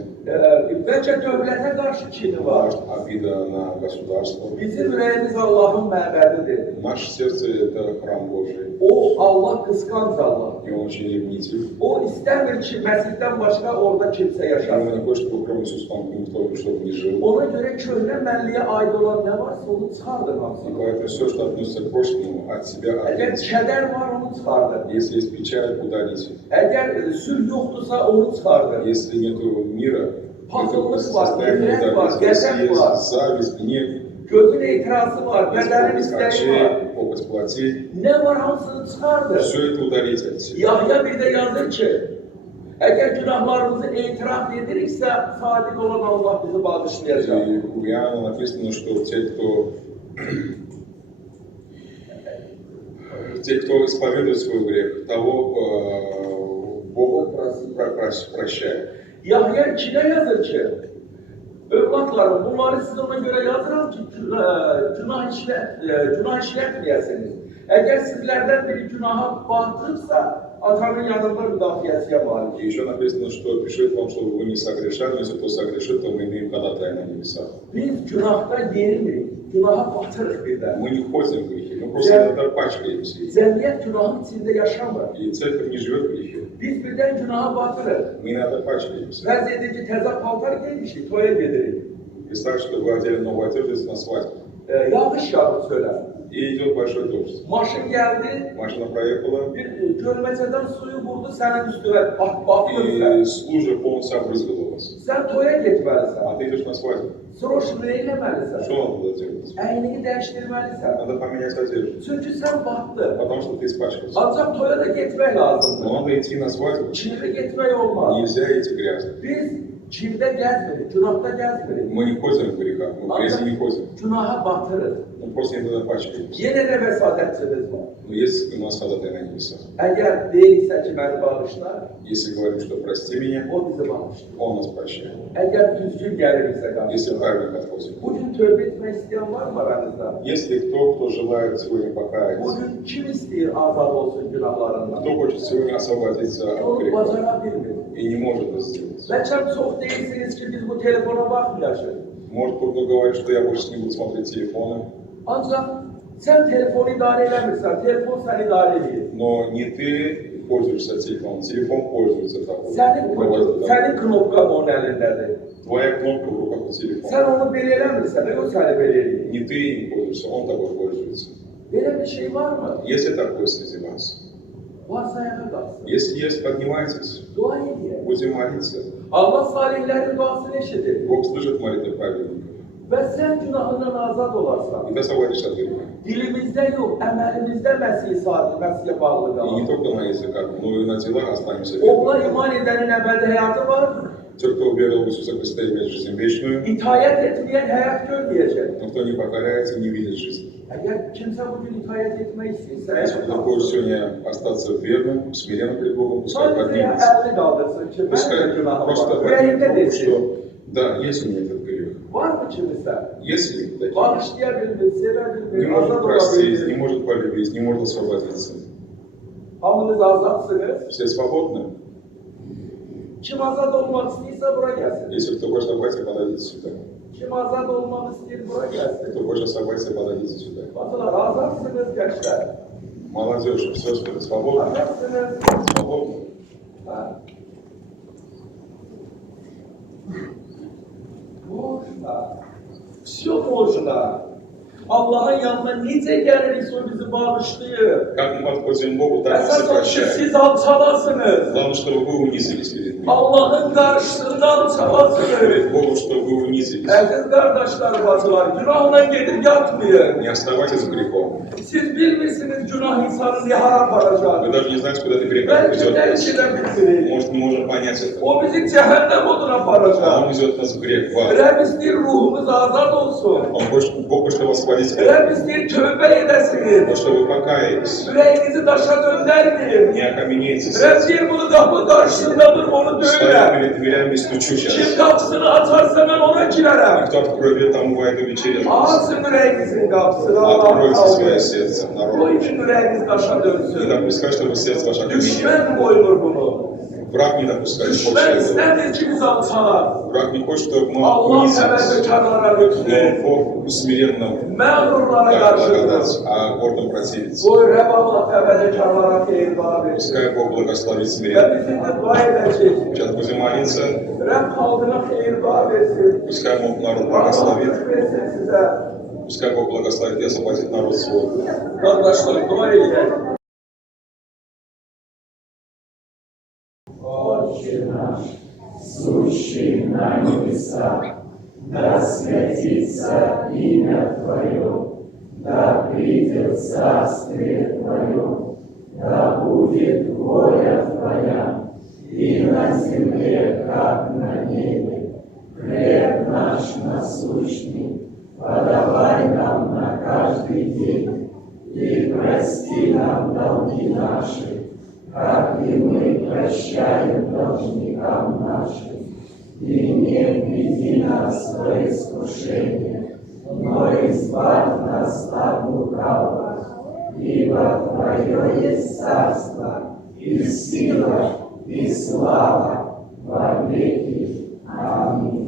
Bəlkə dövlətə qarşı kini var. Может, обида на государство. Bizim ürəyimiz Allahın məbədidir. Наше сердце – это храм Божий. O, Allah qısqanc Allah. И он очень ревнитель. O istəmir ki, Məsihdən başqa orada kimsə Он yaşasın. не хочет, чтобы кроме Иисуса там никто чтобы не жил. Ona görə köhnə mənliyə aid olan nə varsa onu çıxardır И hamısını. поэтому все, что относится к прошлому, от себя Əgər отделите. kədər var, onu çıxardır. Если есть печаль, удалите. Əgər sülh yoxdursa, onu çıxardır. Если нет мира, Paxıllıq это var, состояние nifrət var, удалить. Если qəzəb var, есть зависть, гнев, gözün etirazı var, bədənin есть istəyi очей, var. опыт плоти, Nə var, hamısını çıxardır. все это удалите от себя. Yahya bir də yazır ki, əgər günahlarımızı etiraf ediriksə, sadiq olan Allah bizi bağışlayacaq. И у Иоанна написано, что те, кто исповедует свой грех, того Бог прощает. Yahya 2-də yazır ki, övladlarım, bunları siz ona görə yazıram ki, günah işlətməyəsiniz. Əgər sizlərdən biri günaha batıbsa, atanın yanında müdafiəçiyə malik. И еще написано, что пишет вам, чтобы вы не согрешали, но если кто согрешит, то мы имеем ходатая на небесах. Biz günahda yeririk, günaha batırıq bir də. Мы не входим в грехи, мы просто иногда пачкаемся. Cəmiyyət günahın içində yaşamır. И церковь не живет в грехе. Biz birdən günaha batırıq. Мы иногда пачкаемся. Vəz edir ki, təzə paltar geymişik, toya gedirik. Представь, что вы одели новую одежду на свадьбу. Yağış yağır söylə. И идет большой дождь. Maşın gəldi, Машина проехала, bir gölməçədən suyu vurdu sənin üstünə, batdın sən. и лужа полностью обрызгала вас. Sən toya getməlisən. А ты идешь на свадьбу. Срочно eləməlisən. Что надо было делать? Əynini dəyişdirməlisən. Надо поменять одежду, Çünki sən batdın. потому что ты испачкался. Ancaq toya da getmək lazımdır. Но надо идти на свадьбу. Kirli getmək olmaz. Нельзя идти грязно. Biz kirdə gəzmirik, günahda gəzmirik. Мы не ходим в грехах, мы в грязи не ходим. Günaha batırıq. Мы просто иногда пачкаемся. Yenə də vəsadətçimiz var. Но есть у нас ходатай на небесах. Əgər deyilsə ki, məni bağışla, Если говорим, что прости меня, o bizi bağışlar. Он нас прощает. Əgər düzgün gəlirsə Если qarşı. правильно подходим. Bugün tövbə etmək istəyən var mı aranızda? Если кто желает сегодня покаяться, Bugün kim istəyir azad olsun günahlarından? кто хочет сегодня освободиться от Onu греха bacara bilmir. и не может это сделать. Bəlkə çox deyirsiniz ki, biz bu telefona baxmayacaq. Может кто-то говорит, что я больше не буду смотреть телефоны, Ancaq sən telefonu idarə eləmirsən, telefon səni idarə edir. но не ты пользуешься телефоном, телефон пользуется тобой. Sənin knopkan onun əlindədir. Твоя кнопка в руках у телефона. Sən onu belə eləmirsən, o səni belə edir. Не ты им пользуешься, он тобой пользуется. Belə bir şey varmı? Если такое среди вас, Varsa ayağa qalsın. если есть, поднимайтесь, Dua edin. будем молиться. Allah salihlərin duasını eşidir. Бог слышит молитвы праведников. Və sən günahından azad olarsan. И ты освободишься от греха. Dilimizdə yox, əməlimizdə Məsih sadiq, Məsihə bağlı И не qalır. только на языках, но и на делах останемся Oğla верными. iman edənin əbədi həyatı var, Те, кто уверовал в Иисуса Христа, имеет жизнь вечную, itayət etməyən həyat görməyəcək. но кто не покоряется, не видит жизни. Əgər kimsə bugün itayət etmək istəyirsə, Если кто хочет сегодня остаться верным, смиренным пред Богом, пускай sadəcə поднимется. əlini qaldırsın ki, mənim də Пускай günahım просто var. Ürəyində поднимет, desin. что да, есть у меня этот грех. Varmı kimisə? Есть ли такие? Bağışlaya bilmir, sevə bilmir, Не может azad ola простить, не bilmir. может полюбить, не может освободиться. Hamınız azadsınız. Все свободны? Kim azad olmaq istəyirsə bura gəlsin. Если кто хочет освободиться, подойдите сюда. Kim azad olmaq istəyir bura gəlsin. Кто хочет освободиться, подойдите сюда. Bacılar, azadsınız gənclər. Молодежь, все, что ли, свободны? Azadsınız. Свободны? Ha. Можно. Все можно. Allah'ın yanına necə gəlirik, o bizi bağışlayır. Как мы подходим к Богу, так и Əsas o ki, прощаем. siz alçalasınız. Главное, чтобы вы унизились перед Ним. Allah'ın qarşısında alçalasınız. Перед Богом, чтобы вы унизились. Əziz qardaşlar, bacılar, günahla gedib yatmayın. Не оставайтесь в грехом. Siz bilmirsiniz günah insanı ne hara aparacaq. Вы даже не знаете, куда это грех Belki ведет de нас. içine bilmirik. Может, мы можем понять это. O bizi cehennem oduna А aparacaq. Он ведет нас в грех, в ад. Rəbb istəyir ruhumuz azad olsun. Он хочет, Бог хочет, чтобы освободить вас. Rəbb istəyir tövbə edəsiniz. Чтобы вы покаялись. Ürəyinizi daşa döndərməyin. Не окаменейтесь. Rəbb deyir bunu qapı qarşısındadır, onu Стою döyürəm. перед дверями и stучу Kim сейчас. qapısını açarsa mən ona girərəm. Кто откроет дверь, тому войду вечерять. Açın ürəyinizin qapısını, Allah'ın Откройте свое sağlığı. сердце, народ. Qoyun ürəyiniz daşa Не dönsün. допускай, чтобы сердце ваше окаменело. Düşmən qoymur bunu. Враг не допускает. Düşmən Хочет этого. istəmir ki biz alçalaq. Vраг не хочет, чтобы мы Allah унизились. təvəkkülkarlara lütfü. Но Бог смиренно Məğrurlara дай qarşıdır. благодать, а гордым противится. Qoy Rəbb Allah təvəkkülkarlara xeyir dua versin. Пускай Бог благословит Və смиренно. bizim də dua edəcək. Сейчас будем молиться. Rəbb xalqına xeyir dua versin. Пускай Бог народ Allah благословит. güc versin sizə. Пускай Бог благословит и освободит народ свой. Qardaşlar, dua edək. Отче наш, сущий на небесах, да святится имя Твое, да придет царствие Твое, да будет воля Твоя, и на земле, как на небе. Хлеб наш насущный подавай нам на каждый день, и прости нам долги наши, как и мы прощаем должникам нашим. И не введи нас в искушение, но избавь нас от лукавого, ибо Твое есть царство, и сила, и слава во веки. Аминь.